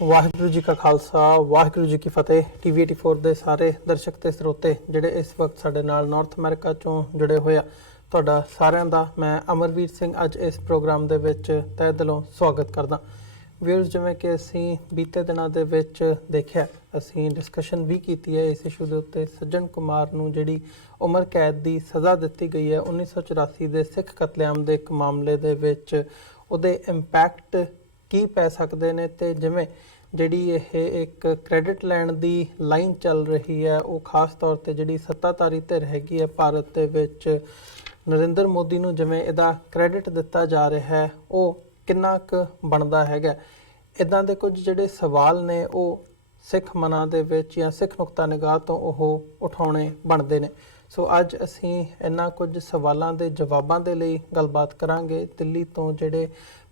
ਵਾਹਿਗੁਰੂ ਜੀ ਕਾ ਖਾਲਸਾ ਵਾਹਿਗੁਰੂ ਜੀ ਕੀ ਫਤਿਹ। ਟੀਵੀ 84 ਦੇ ਸਾਰੇ ਦਰਸ਼ਕ ਤੇ ਸਰੋਤੇ ਜਿਹੜੇ ਇਸ ਵਕਤ ਸਾਡੇ ਨਾਲ ਨਾਰਥ ਅਮਰੀਕਾ ਚੋਂ ਜੁੜੇ ਹੋਏ ਆ, ਤੁਹਾਡਾ ਸਾਰਿਆਂ ਦਾ ਮੈਂ ਅਮਰਵੀਰ ਸਿੰਘ ਅੱਜ ਇਸ ਪ੍ਰੋਗਰਾਮ ਦੇ ਵਿੱਚ ਤਹਿ ਦਿਲੋਂ ਸਵਾਗਤ ਕਰਦਾ। ਵੀਅਰਸ, ਜਿਵੇਂ ਕਿ ਅਸੀਂ ਬੀਤੇ ਦਿਨਾਂ ਦੇ ਵਿੱਚ ਦੇਖਿਆ, ਅਸੀਂ ਡਿਸਕਸ਼ਨ ਵੀ ਕੀਤੀ ਹੈ ਇਸ ਇਸ਼ੂ ਦੇ ਉੱਤੇ। ਸੱਜਣ ਕੁਮਾਰ ਨੂੰ ਜਿਹੜੀ ਉਮਰ ਕੈਦ ਦੀ ਸਜ਼ਾ ਦਿੱਤੀ ਗਈ ਹੈ 1984 ਦੇ ਸਿੱਖ ਕਤਲੇਆਮ ਦੇ ਇੱਕ ਮਾਮਲੇ ਦੇ ਵਿੱਚ, ਉਹਦੇ ਇੰਪੈਕਟ ਕੀ ਪੈ ਸਕਦੇ ਨੇ, ਤੇ ਜਿਵੇਂ ਜਿਹੜੀ ਇਹ ਇੱਕ ਕ੍ਰੈਡਿਟ ਲੈਣ ਦੀ ਲਾਈਨ ਚੱਲ ਰਹੀ ਹੈ, ਉਹ ਖਾਸ ਤੌਰ ਤੇ ਜਿਹੜੀ ਸੱਤਾਧਾਰੀ ਧਿਰ ਹੈਗੀ ਹੈ ਭਾਰਤ ਦੇ ਵਿੱਚ, ਨਰਿੰਦਰ ਮੋਦੀ ਨੂੰ ਜਿਵੇਂ ਇਹਦਾ ਕ੍ਰੈਡਿਟ ਦਿੱਤਾ ਜਾ ਰਿਹਾ ਹੈ, ਉਹ ਕਿੰਨਾ ਕੁ ਬਣਦਾ ਹੈਗਾ। ਇੱਦਾਂ ਦੇ ਕੁਝ ਜਿਹੜੇ ਸਵਾਲ ਨੇ ਉਹ ਸਿੱਖ ਮਨਾਂ ਦੇ ਵਿੱਚ ਜਾਂ ਸਿੱਖ ਨੁਕਤਾ ਨਿਗਾਹ ਤੋਂ ਉਹ ਉਠਾਉਣੇ ਬਣਦੇ ਨੇ। ਸੋ ਅੱਜ ਅਸੀਂ ਇਹਨਾਂ ਕੁਝ ਸਵਾਲਾਂ ਦੇ ਜਵਾਬਾਂ ਦੇ ਲਈ ਗੱਲਬਾਤ ਕਰਾਂਗੇ। ਦਿੱਲੀ ਤੋਂ ਜਿਹੜੇ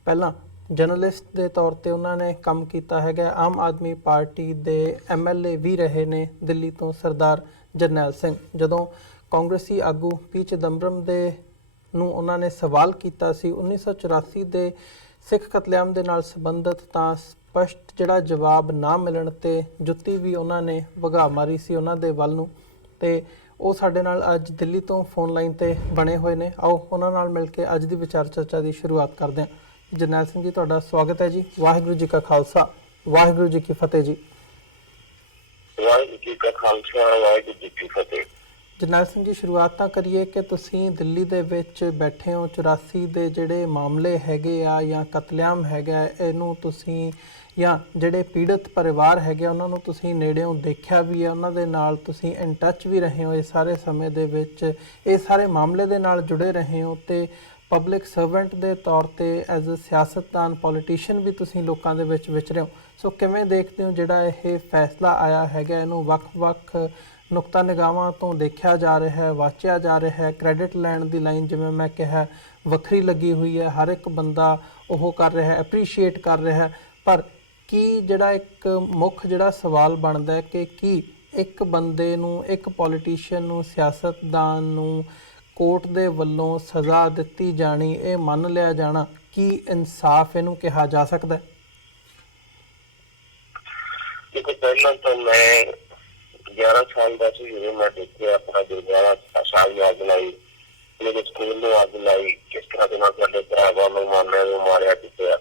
ਪਹਿਲਾਂ ਜਰਨਲਿਸਟ ਦੇ ਤੌਰ ਤੇ ਉਹਨਾਂ ਨੇ ਕੰਮ ਕੀਤਾ ਹੈਗਾ, ਆਮ ਆਦਮੀ ਪਾਰਟੀ ਦੇ MLA ਵੀ ਰਹੇ ਨੇ ਦਿੱਲੀ ਤੋਂ, ਸਰਦਾਰ ਜਰਨੈਲ ਸਿੰਘ। ਜਦੋਂ ਕਾਂਗਰਸੀ ਆਗੂ ਪੀ ਚਿਦੰਬਰਮ ਦੇ ਨੂੰ ਉਹਨਾਂ ਨੇ ਸਵਾਲ ਕੀਤਾ ਸੀ 1984 ਦੇ ਸਿੱਖ ਕਤਲੇਆਮ ਦੇ ਨਾਲ ਸੰਬੰਧਿਤ, ਤਾਂ ਸਪਸ਼ਟ ਜਿਹੜਾ ਜਵਾਬ ਨਾ ਮਿਲਣ ਤੇ ਜੁੱਤੀ ਵੀ ਉਹਨਾਂ ਨੇ ਵਗਾ ਮਾਰੀ ਸੀ ਉਹਨਾਂ ਦੇ ਵੱਲ ਨੂੰ, ਤੇ ਉਹ ਸਾਡੇ ਨਾਲ ਅੱਜ ਦਿੱਲੀ ਤੋਂ ਫੋਨ ਲਾਈਨ ਤੇ ਬਣੇ ਹੋਏ ਨੇ। ਆਓ ਉਹਨਾਂ ਨਾਲ ਮਿਲ ਕੇ ਅੱਜ ਦੀ ਵਿਚਾਰ ਚਰਚਾ ਦੀ ਸ਼ੁਰੂਆਤ ਕਰਦੇ ਹਾਂ। ਜਰਨੈਲ ਸਿੰਘ ਜੀ, ਤੁਹਾਡਾ ਸਵਾਗਤ ਹੈ ਜੀ। ਵਾਹਿਗੁਰੂ ਜੀ ਕਾ ਖਾਲਸਾ ਵਾਹਿਗੁਰੂ ਜੀ ਕੀ ਫਤਿਹ ਜੀ। ਵਾਹਿਗੁਰੂ ਜੀ ਕਾ ਖਾਲਸਾ ਵਾਹਿਗੁਰੂ ਜੀ ਕੀ ਫਤਿਹ। ਜਰਨੈਲ ਸਿੰਘ ਜੀ, ਸ਼ੁਰੂਆਤ ਤਾਂ ਕਰੀਏ ਕਿ ਤੁਸੀਂ ਦਿੱਲੀ ਦੇ ਵਿੱਚ ਬੈਠੇ ਹੋ, 84 ਦੇ ਜਿਹੜੇ ਮਾਮਲੇ ਹੈਗੇ ਆ ਜਾਂ ਕਤਲੇਆਮ ਹੈਗਾ, ਇਹਨੂੰ ਤੁਸੀਂ ਜਾਂ ਜਿਹੜੇ ਪੀੜਤ ਪਰਿਵਾਰ ਹੈਗੇ ਉਹਨਾਂ ਨੂੰ ਤੁਸੀਂ ਨੇੜਿਓਂ ਦੇਖਿਆ ਵੀ ਹੈ, ਉਹਨਾਂ ਦੇ ਨਾਲ ਤੁਸੀਂ ਇਨ ਟੱਚ ਵੀ ਰਹੇ ਹੋ ਇਸ ਸਾਰੇ ਸਮੇਂ ਦੇ ਵਿੱਚ, ਇਹ ਸਾਰੇ ਮਾਮਲੇ ਦੇ ਨਾਲ ਜੁੜੇ ਰਹੇ ਹੋ, ਤੇ ਪਬਲਿਕ ਸਰਵੈਂਟ ਦੇ ਤੌਰ ਤੇ ਐਜ਼ ਅ ਸਿਆਸਤਦਾਨ ਪੋਲੀਟੀਸ਼ੀਅਨ ਵੀ ਤੁਸੀਂ ਲੋਕਾਂ ਦੇ ਵਿੱਚ ਵਿਚਰੇ ਹੋ। ਸੋ ਕਿਵੇਂ ਦੇਖਦੇ ਹੋ ਜਿਹੜਾ ਇਹ ਫੈਸਲਾ ਆਇਆ ਹੈਗਾ, ਇਹਨੂੰ ਵੱਖ-ਵੱਖ ਨੁਕਤਾ ਨਿਗਾਹਾਂ ਤੋਂ ਦੇਖਿਆ ਜਾ ਰਿਹਾ ਹੈ, ਵਾਚਿਆ ਜਾ ਰਿਹਾ ਹੈ। ਕ੍ਰੈਡਿਟ ਲੈਣ ਦੀ ਲਾਈਨ ਜਿਵੇਂ ਮੈਂ ਕਿਹਾ ਵੱਖਰੀ ਲੱਗੀ ਹੋਈ ਹੈ, ਹਰ ਇੱਕ ਬੰਦਾ ਉਹ ਕਰ ਰਿਹਾ ਹੈ, ਐਪਰੀਸ਼ੀਏਟ ਕਰ ਰਿਹਾ ਹੈ, ਪਰ ਕੀ ਜਿਹੜਾ ਇੱਕ ਮੁੱਖ ਜਿਹੜਾ ਸਵਾਲ ਬਣਦਾ ਹੈ ਕਿ ਕੀ ਇੱਕ ਬੰਦੇ ਨੂੰ, ਇੱਕ ਪੋਲੀਟੀਸ਼ੀਅਨ ਨੂੰ, ਸਿਆਸਤਦਾਨ ਨੂੰ ਕੋਰਟ ਦੇ ਵੱਲੋਂ ਸਜ਼ਾ ਦਿੱਤੀ ਜਾਣੀ, ਇਹ ਮੰਨ ਲਿਆ ਜਾਣਾ, ਕੀ ਇਨਸਾਫ ਇਹਨੂੰ ਕਿਹਾ ਜਾ ਸਕਦਾ ਹੈ? ਦੇਖੋ, ਪਹਿਲਾਂ ਤਾਂ ਮੈਂ 11 ਸਾਲ ਦਾ ਸੀ ਜਦੋਂ ਮੈਂ ਦੇਖਿਆ ਆਪਣਾ ਗੁਰਦੁਆਰਾ ਸਾਹਿਬ ਨੂੰ ਅੱਗ ਲਾਈ, ਮੇਰੇ ਸਕੂਲ ਨੂੰ ਅੱਗ ਲਾਈ, ਕਿਸ ਤਰ੍ਹਾਂ ਦੇ ਨਾਲ ਸਾਡੇ ਭਰਾਵਾਂ ਨੂੰ ਮਾਮਿਆਂ ਨੂੰ ਮਾਰਿਆ ਕੀਤਾ।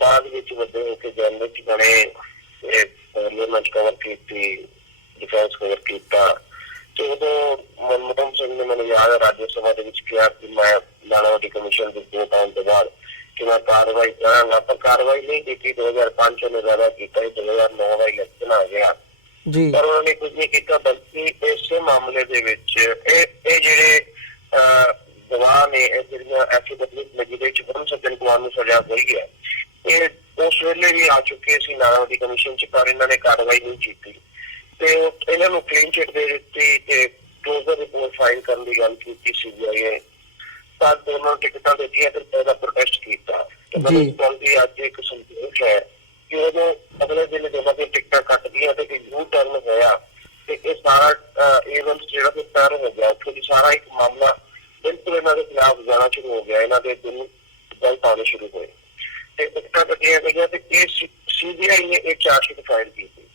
ਬਾਅਦ ਵਿੱਚ ਵੱਡੇ ਹੋ ਕੇ ਜਰਨਲਿਸਟ ਬਣੇ, ਪਾਰਲੀਮੈਂਟ ਕਵਰ ਕੀਤੀ, ਡਿਫੈਂਸ ਕਵਰ ਕੀਤਾ, ਤੇ ਉਦੋਂ ਮਨਮੋਹਨ ਸਿੰਘ ਨੇ ਮੈਨੂੰ ਯਾਦ ਹੈ ਰਾਜ ਸਭਾ ਦੇ ਵਿੱਚ ਕਿਹਾ ਕਿ ਮੈਂ ਨਾਨਾਵਟੀ ਕਮਿਸ਼ਨ ਦੀ ਰਿਪੋਰਟ ਆਉਣ ਤੋਂ ਬਾਅਦ ਕਿ ਮੈਂ ਕਾਰਵਾਈ ਕਰਾਂਗਾ, ਪਰ ਕਾਰਵਾਈ ਨਹੀਂ ਕੀਤੀ। 2005 ਚ ਨਿਗਾਰਾ ਕੀਤਾ, 2009 ਦਾ ਇਲੈਕਸ਼ਨ ਆ ਗਿਆ ਜੀ, ਪਰ ਉਹਨਾਂ ਨੇ ਕੁਝ ਨਹੀਂ ਕੀਤਾ, ਬਲਕਿ ਇਸੇ ਮਾਮਲੇ ਦੇ ਵਿੱਚ ਇਹ ਜਿਹੜੇ ਗਵਾਹ ਨੇ, ਇਹ ਜਿਹੜੀਆਂ ਐਫੀਡੇਵਿਟ ਲੱਗੀ ਦੇ ਵਿੱਚ ਬ੍ਰਹਮ ਸੱਜਣ ਕੁਮਾਰ ਨੂੰ ਸਜ਼ਾ ਹੋਈ ਹੈ, ਇਹ ਉਸ ਵੇਲੇ ਵੀ ਆ ਚੁੱਕੇ ਸੀ ਨਾਨਾਵਟੀ ਕਮਿਸ਼ਨ ਚ, ਪਰ ਇਹਨਾਂ ਨੇ ਕਾਰਵਾਈ ਨਹੀਂ ਕੀਤੀ ਤੇ ਇਹਨਾਂ ਨੂੰ ਕਲੀਨ ਚਿੱਟ ਦੇ ਦਿੱਤੀ ਤੇ ਕਲੋਜ਼ਰ ਰਿਪੋਰਟ ਫਾਈਲ ਕਰਨ ਦੀ ਗੱਲ ਕੀਤੀ CBI ਨੇ। ਤਾਂ ਦੋਨੋਂ ਟਿਕਟਾਂ ਦਿੱਤੀਆਂ ਤੇ ਉਹਦਾ ਪ੍ਰੋਟੈਸਟ ਕੀਤਾ। ਅੱਜ ਇੱਕ ਸੰਤੋਸ਼ ਹੈ ਕਿ ਉਦੋਂ ਅਗਲੇ ਦਿਨ ਦੋਨਾਂ ਦੀਆਂ ਟਿਕਟਾਂ ਕੱਟ ਗਈਆਂ ਤੇ ਯੂ ਟਰਨ ਹੋਇਆ ਤੇ ਇਹ ਸਾਰਾ ਈਵੈਂਟ ਜਿਹੜਾ ਕਿ ਟਰਨ ਹੋ ਗਿਆ, ਉੱਥੋਂ ਦੀ ਸਾਰਾ ਇੱਕ ਮਾਮਲਾ ਬਿਲਕੁਲ ਇਹਨਾਂ ਦੇ ਖਿਲਾਫ ਜਾਣਾ ਸ਼ੁਰੂ ਹੋ ਗਿਆ, ਇਹਨਾਂ ਦੇ ਦਿਨ ਗਲਤ ਆਉਣੇ ਸ਼ੁਰੂ ਹੋਏ ਤੇ ਟਿਕਟਾਂ ਕੱਟੀਆਂ ਗਈਆਂ ਤੇ ਇਹ CBI ਨੇ ਇੱਕ ਚਾਰਜਸ਼ੀਟ ਫਾਈਲ ਕੀਤੀ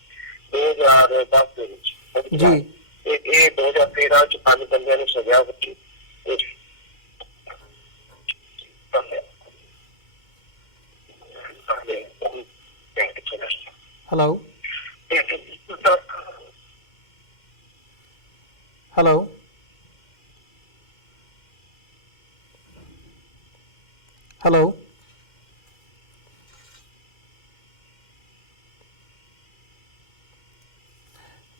2010 ਦੇ ਵਿੱਚ ਜੀ। ਇਹ 2013 ਚ 5 ਬੰਦਿਆਂ ਨੂੰ ਸਜ਼ਾ ਦਿੱਤੀ। ਹੈਲੋ ਹੈਲੋ ਹੈਲੋ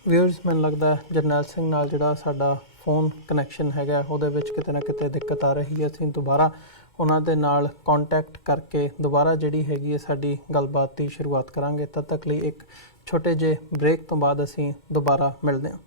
ਵੀਅਰਸ, ਮੈਨੂੰ ਲੱਗਦਾ ਜਰਨੈਲ ਸਿੰਘ ਨਾਲ ਜਿਹੜਾ ਸਾਡਾ ਫੋਨ ਕਨੈਕਸ਼ਨ ਹੈਗਾ ਉਹਦੇ ਵਿੱਚ ਕਿਤੇ ਨਾ ਕਿਤੇ ਦਿੱਕਤ ਆ ਰਹੀ ਹੈ। ਅਸੀਂ ਦੁਬਾਰਾ ਉਹਨਾਂ ਦੇ ਨਾਲ ਕੰਟੈਕਟ ਕਰਕੇ ਦੁਬਾਰਾ ਜਿਹੜੀ ਹੈਗੀ ਹੈ ਸਾਡੀ ਗੱਲਬਾਤ ਦੀ ਸ਼ੁਰੂਆਤ ਕਰਾਂਗੇ। ਤਦ ਤੱਕ ਲਈ ਇੱਕ ਛੋਟੇ ਜਿਹੇ ਬ੍ਰੇਕ ਤੋਂ ਬਾਅਦ ਅਸੀਂ ਦੁਬਾਰਾ ਮਿਲਦੇ ਹਾਂ।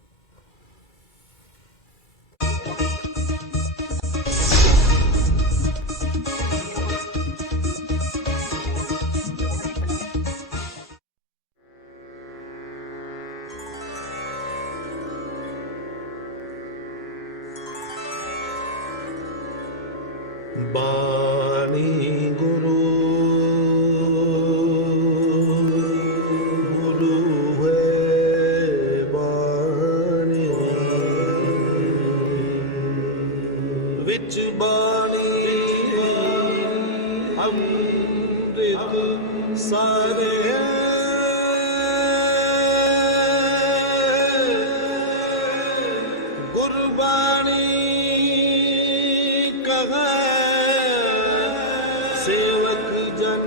ਬਾਣੀ ਗੁਰੂ ਅੰਮ੍ਰਿਤ ਸਾਰੇ ਗੁਰਬਾਣੀ ਕਹੈ ਸੇਵਕ ਜਨ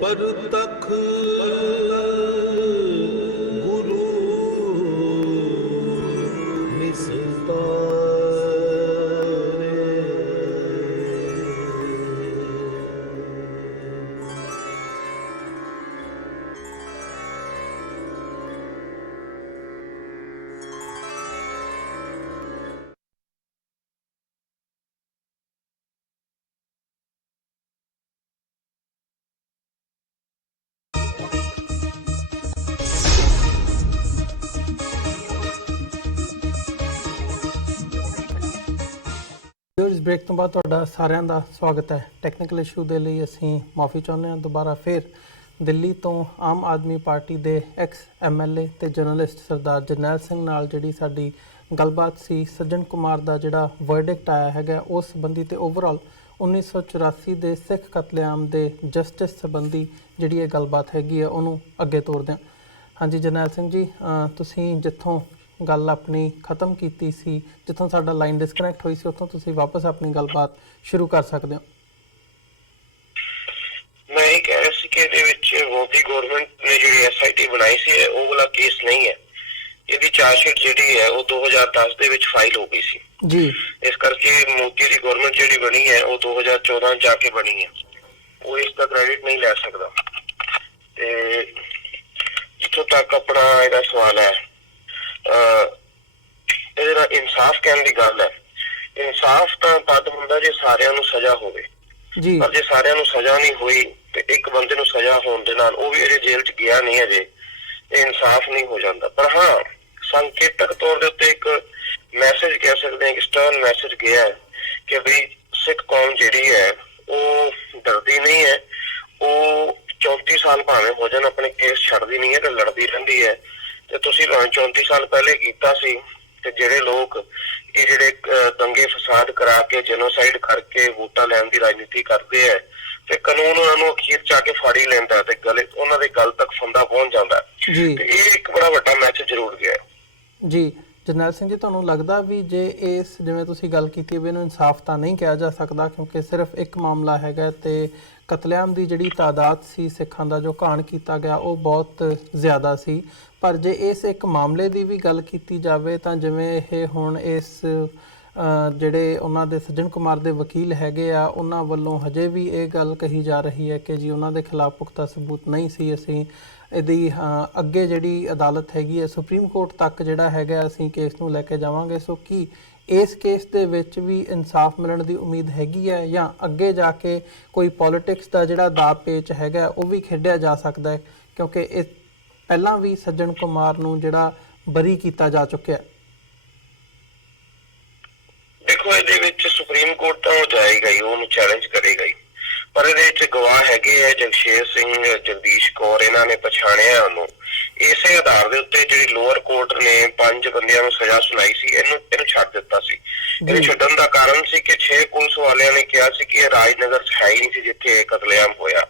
ਪਰ ਤਖ ਗੁਰੂ ਇਸ ਬ੍ਰੇਕ ਤੋਂ ਬਾਅਦ ਤੁਹਾਡਾ ਸਾਰਿਆਂ ਦਾ ਸਵਾਗਤ ਹੈ। ਟੈਕਨੀਕਲ ਇਸ਼ੂ ਦੇ ਲਈ ਅਸੀਂ ਮਾਫੀ ਚਾਹੁੰਦੇ ਹਾਂ। ਦੁਬਾਰਾ ਫਿਰ ਦਿੱਲੀ ਤੋਂ ਆਮ ਆਦਮੀ ਪਾਰਟੀ ਦੇ ਐਕਸ ਐਮਐਲਏ ਤੇ ਜਰਨਲਿਸਟ ਸਰਦਾਰ ਜਰਨੈਲ ਸਿੰਘ ਨਾਲ ਜਿਹੜੀ ਸਾਡੀ ਗੱਲਬਾਤ ਸੀ, ਸੱਜਣ ਕੁਮਾਰ ਦਾ ਜਿਹੜਾ ਵਰਡਿਕਟ ਆਇਆ ਹੈਗਾ ਉਸ ਸੰਬੰਧੀ ਤੇ ਓਵਰਆਲ 1984 ਦੇ ਸਿੱਖ ਕਤਲੇਆਮ ਦੇ ਜਸਟਿਸ ਸੰਬੰਧੀ ਜਿਹੜੀ ਇਹ ਗੱਲਬਾਤ ਹੈਗੀ ਹੈ ਉਹਨੂੰ ਅੱਗੇ ਤੋਰਦੇ ਹਾਂ। ਹਾਂਜੀ ਜਰਨੈਲ ਸਿੰਘ ਜੀ, ਤੁਸੀਂ ਜਿੱਥੋਂ ਗੱਲ ਆਪਣੀ ਖਤਮ ਕੀਤੀ ਸੀ, ਜਿੱਥੋਂ ਸਾਡਾ ਲਾਈਨ ਡਿਸਕਨੈਕਟ ਹੋਈ ਸੀ, ਉੱਥੋਂ ਤੁਸੀਂ ਵਾਪਸ ਆਪਣੀ ਗੱਲਬਾਤ ਸ਼ੁਰੂ ਕਰ ਸਕਦੇ ਹੋ। ਮੈਂ ਇਹ ਕਹਿ ਰਿਹਾ ਸੀ ਕਿ ਇਹਦੇ ਵਿੱਚ ਮੋਦੀ ਗਵਰਨਮੈਂਟ ਨੇ ਜਿਹੜੀ ਐਸਆਈਟੀ ਬਣਾਈ ਸੀ ਉਹ ਵਾਲਾ ਕੇਸ ਨਹੀਂ ਹੈ। ਇਹਦੀ ਚਾਰਜਸ਼ੀਟ ਜਿਹੜੀ ਹੈ ਉਹ 2010 ਦੇ ਵਿੱਚ ਫਾਈਲ ਹੋ ਗਈ ਸੀ ਜੀ। ਇਸ ਕਰਕੇ ਮੋਦੀ ਦੀ ਗਵਰਨਮੈਂਟ ਜਿਹੜੀ ਬਣੀ ਹੈ ਉਹ 2014 ਜਾ ਕੇ ਬਣੀ ਹੈ, ਉਹ ਇਸ ਦਾ ਕ੍ਰੈਡਿਟ ਨਹੀਂ ਲੈ ਸਕਦਾ। ਤੇ ਜਿੱਥੋਂ ਤੱਕ ਆਪਣਾ ਇਹਦਾ ਸਵਾਲ ਹੈ, ਇਹਦੇ ਨਾਲ ਇਨਸਾਫ ਕਹਿਣ ਦੀ ਗੱਲ ਹੈ। ਇਨਸਾਫ ਤਾਂ ਤਦ ਹੁੰਦਾ ਜੇ ਸਾਰਿਆਂ ਨੂੰ ਸਜ਼ਾ ਹੋਵੇ ਜੀ, ਪਰ ਜੇ ਸਾਰਿਆਂ ਨੂੰ ਸਜ਼ਾ ਨਹੀਂ ਹੋਈ ਤੇ ਇੱਕ ਬੰਦੇ ਨੂੰ ਸਜ਼ਾ ਹੋਣ ਦੇ ਨਾਲ, ਉਹ ਵੀ ਇਹਦੇ ਜੇਲ੍ਹ 'ਚ ਗਿਆ ਨਹੀਂ ਅਜੇ, ਇਹ ਇਨਸਾਫ ਨਹੀਂ ਹੋ ਜਾਂਦਾ। ਪਰ ਹਾਂ, ਸੰਕੇਤਕ ਤੌਰ ਦੇ ਉੱਤੇ ਇੱਕ ਮੈਸੇਜ ਕਹਿ ਸਕਦੇ ਹਾਂ, ਇੱਕ ਸਟਰਨ ਮੈਸੇਜ ਗਿਆ ਹੈ ਕਿ ਵੀ ਸਿੱਖ ਕੌਮ ਜਿਹੜੀ ਹੈ ਉਹ ਡਰਦੀ ਨਹੀਂ ਹੈ। ਉਹ 34 ਸਾਲ ਭਾਵੇਂ ਹੋ ਜਾਣ ਆਪਣੇ ਕੇਸ ਛੱਡਦੀ ਨਹੀਂ ਹੈ ਤੇ ਲੜਦੀ ਰਹਿੰਦੀ ਹੈ। ਤੇ ਤੁਸੀਂ 34 ਸਾਲ ਪਹਿਲੇ ਕੀਤਾ ਸੀ ਤੇ ਜਿਹੜੇ ਲੋਕ ਇਹ ਜਿਹੜੇ ਦੰਗੇ ਫਸਾਦ ਕਰਾ ਕੇ ਜੈਨੋਸਾਈਡ ਕਰਕੇ ਵੋਟਾਂ ਲੈਣ ਦੀ ਰਾਜਨੀਤੀ ਕਰਦੇ ਹੈ ਤੇ ਕਾਨੂੰਨ ਉਹਨਾਂ ਨੂੰ ਅਖੀਰ ਚ ਆ ਕੇ ਫੜ ਹੀ ਲੈਂਦਾ ਤੇ ਗਲੇ ਉਹਨਾਂ ਦੇ ਗਲ ਤੱਕ ਫੰਦਾ ਪਹੁੰਚ ਜਾਂਦਾ ਜੀ। ਤੇ ਇਹ ਇੱਕ ਬੜਾ ਵੱਡਾ ਮੈਸੇਜ ਜ਼ਰੂਰ ਗਿਆ ਜੀ। ਜਰਨੈਲ ਸਿੰਘ ਜੀ, ਤੁਹਾਨੂੰ ਲੱਗਦਾ ਵੀ ਜੇ ਇਸ ਜਿਵੇਂ ਤੁਸੀਂ ਗੱਲ ਕੀਤੀ ਵੀ ਇਹਨੂੰ ਇਨਸਾਫ ਤਾਂ ਨਹੀਂ ਕਿਹਾ ਜਾ ਸਕਦਾ ਕਿਉਂਕਿ ਸਿਰਫ ਇੱਕ ਮਾਮਲਾ ਹੈਗਾ ਤੇ ਕਤਲੇਆਮ ਦੀ ਜਿਹੜੀ ਤਾਦਾਦ ਸੀ ਸਿੱਖਾਂ ਦਾ ਜੋ ਘਾਣ ਕੀਤਾ ਗਿਆ ਉਹ ਬਹੁਤ ਜ਼ਿਆਦਾ ਸੀ, ਪਰ ਜੇ ਇਸ ਇੱਕ ਮਾਮਲੇ ਦੀ ਵੀ ਗੱਲ ਕੀਤੀ ਜਾਵੇ ਤਾਂ ਜਿਵੇਂ ਇਹ ਹੁਣ ਇਸ ਜਿਹੜੇ ਉਹਨਾਂ ਦੇ ਸੱਜਣ ਕੁਮਾਰ ਦੇ ਵਕੀਲ ਹੈਗੇ ਆ ਉਹਨਾਂ ਵੱਲੋਂ ਹਜੇ ਵੀ ਇਹ ਗੱਲ ਕਹੀ ਜਾ ਰਹੀ ਹੈ ਕਿ ਜੀ ਉਹਨਾਂ ਦੇ ਖਿਲਾਫ ਪੁਖਤਾ ਸਬੂਤ ਨਹੀਂ ਸੀ, ਅਸੀਂ ਇਹਦੀ ਅੱਗੇ ਜਿਹੜੀ ਅਦਾਲਤ ਹੈਗੀ ਹੈ ਸੁਪਰੀਮ ਕੋਰਟ ਤੱਕ ਜਿਹੜਾ ਹੈਗਾ ਅਸੀਂ ਕੇਸ ਨੂੰ ਲੈ ਕੇ ਜਾਵਾਂਗੇ। ਸੋ ਕੀ ਇਸ ਕੇਸ ਦੇ ਵਿੱਚ ਵੀ ਇਨਸਾਫ ਮਿਲਣ ਦੀ ਉਮੀਦ ਹੈਗੀ ਹੈ ਜਾਂ ਅੱਗੇ ਜਾ ਕੇ ਕੋਈ ਪੋਲਿਟਿਕਸ ਦਾ ਜਿਹੜਾ ਦਾਅ ਪੇਚ ਹੈਗਾ ਉਹ ਵੀ ਖੇਡਿਆ ਜਾ ਸਕਦਾ ਹੈ ਕਿਉਂਕਿ ਇਹ ਪਹਿਲਾਂ ਵੀ ਸੱਜਣ ਕੁਮਾਰ ਨੂੰ ਜਿਹੜਾ ਬਰੀ ਕੀਤਾ ਜਾ ਚੁੱਕਿਆ? ਦੇਖੋ, ਇਹਦੇ ਵਿੱਚ ਸੁਪਰੀਮ ਕੋਰਟ ਤਾਂ ਉਹ ਜਾਏਗਾ ਹੀ, ਉਹਨੂੰ ਚੈਲੰਜ ਕਰੇਗਾ ਹੀ, ਪਰ ਇਹਦੇ ਵਿੱਚ ਗਵਾਹ ਹੈਗੇ ਹੈ ਜਗਸ਼ੇਰ ਸਿੰਘ, ਜਗਦੀਸ਼ ਕੌਰ, ਇਹਨਾਂ ਨੇ ਪਛਾਣਿਆ ਉਹਨੂੰ। ਇਸੇ ਆਧਾਰ ਦੇ ਉੱਤੇ ਜਿਹੜੀ ਲੋਅਰ ਕੋਰਟ ਨੇ 5 ਬੰਦਿਆਂ ਨੂੰ ਸਜ਼ਾ ਸੁਣਾਈ ਸੀ, ਇਹਨੂੰ ਛੱਡ ਦਿੱਤਾ ਸੀ। ਇਹਨੂੰ ਛੱਡਣ ਦਾ ਕਾਰਨ ਸੀ ਕਿ 6 ਪੁਲਿਸ ਵਾਲਿਆਂ ਨੇ ਕਿਹਾ ਸੀ ਕਿ ਇਹ ਰਾਜਨਗਰ 'ਚ ਹੈ ਹੀ ਨਹੀਂ ਸੀ ਜਿੱਥੇ ਕਤਲੇਆਮ ਹੋਇਆ।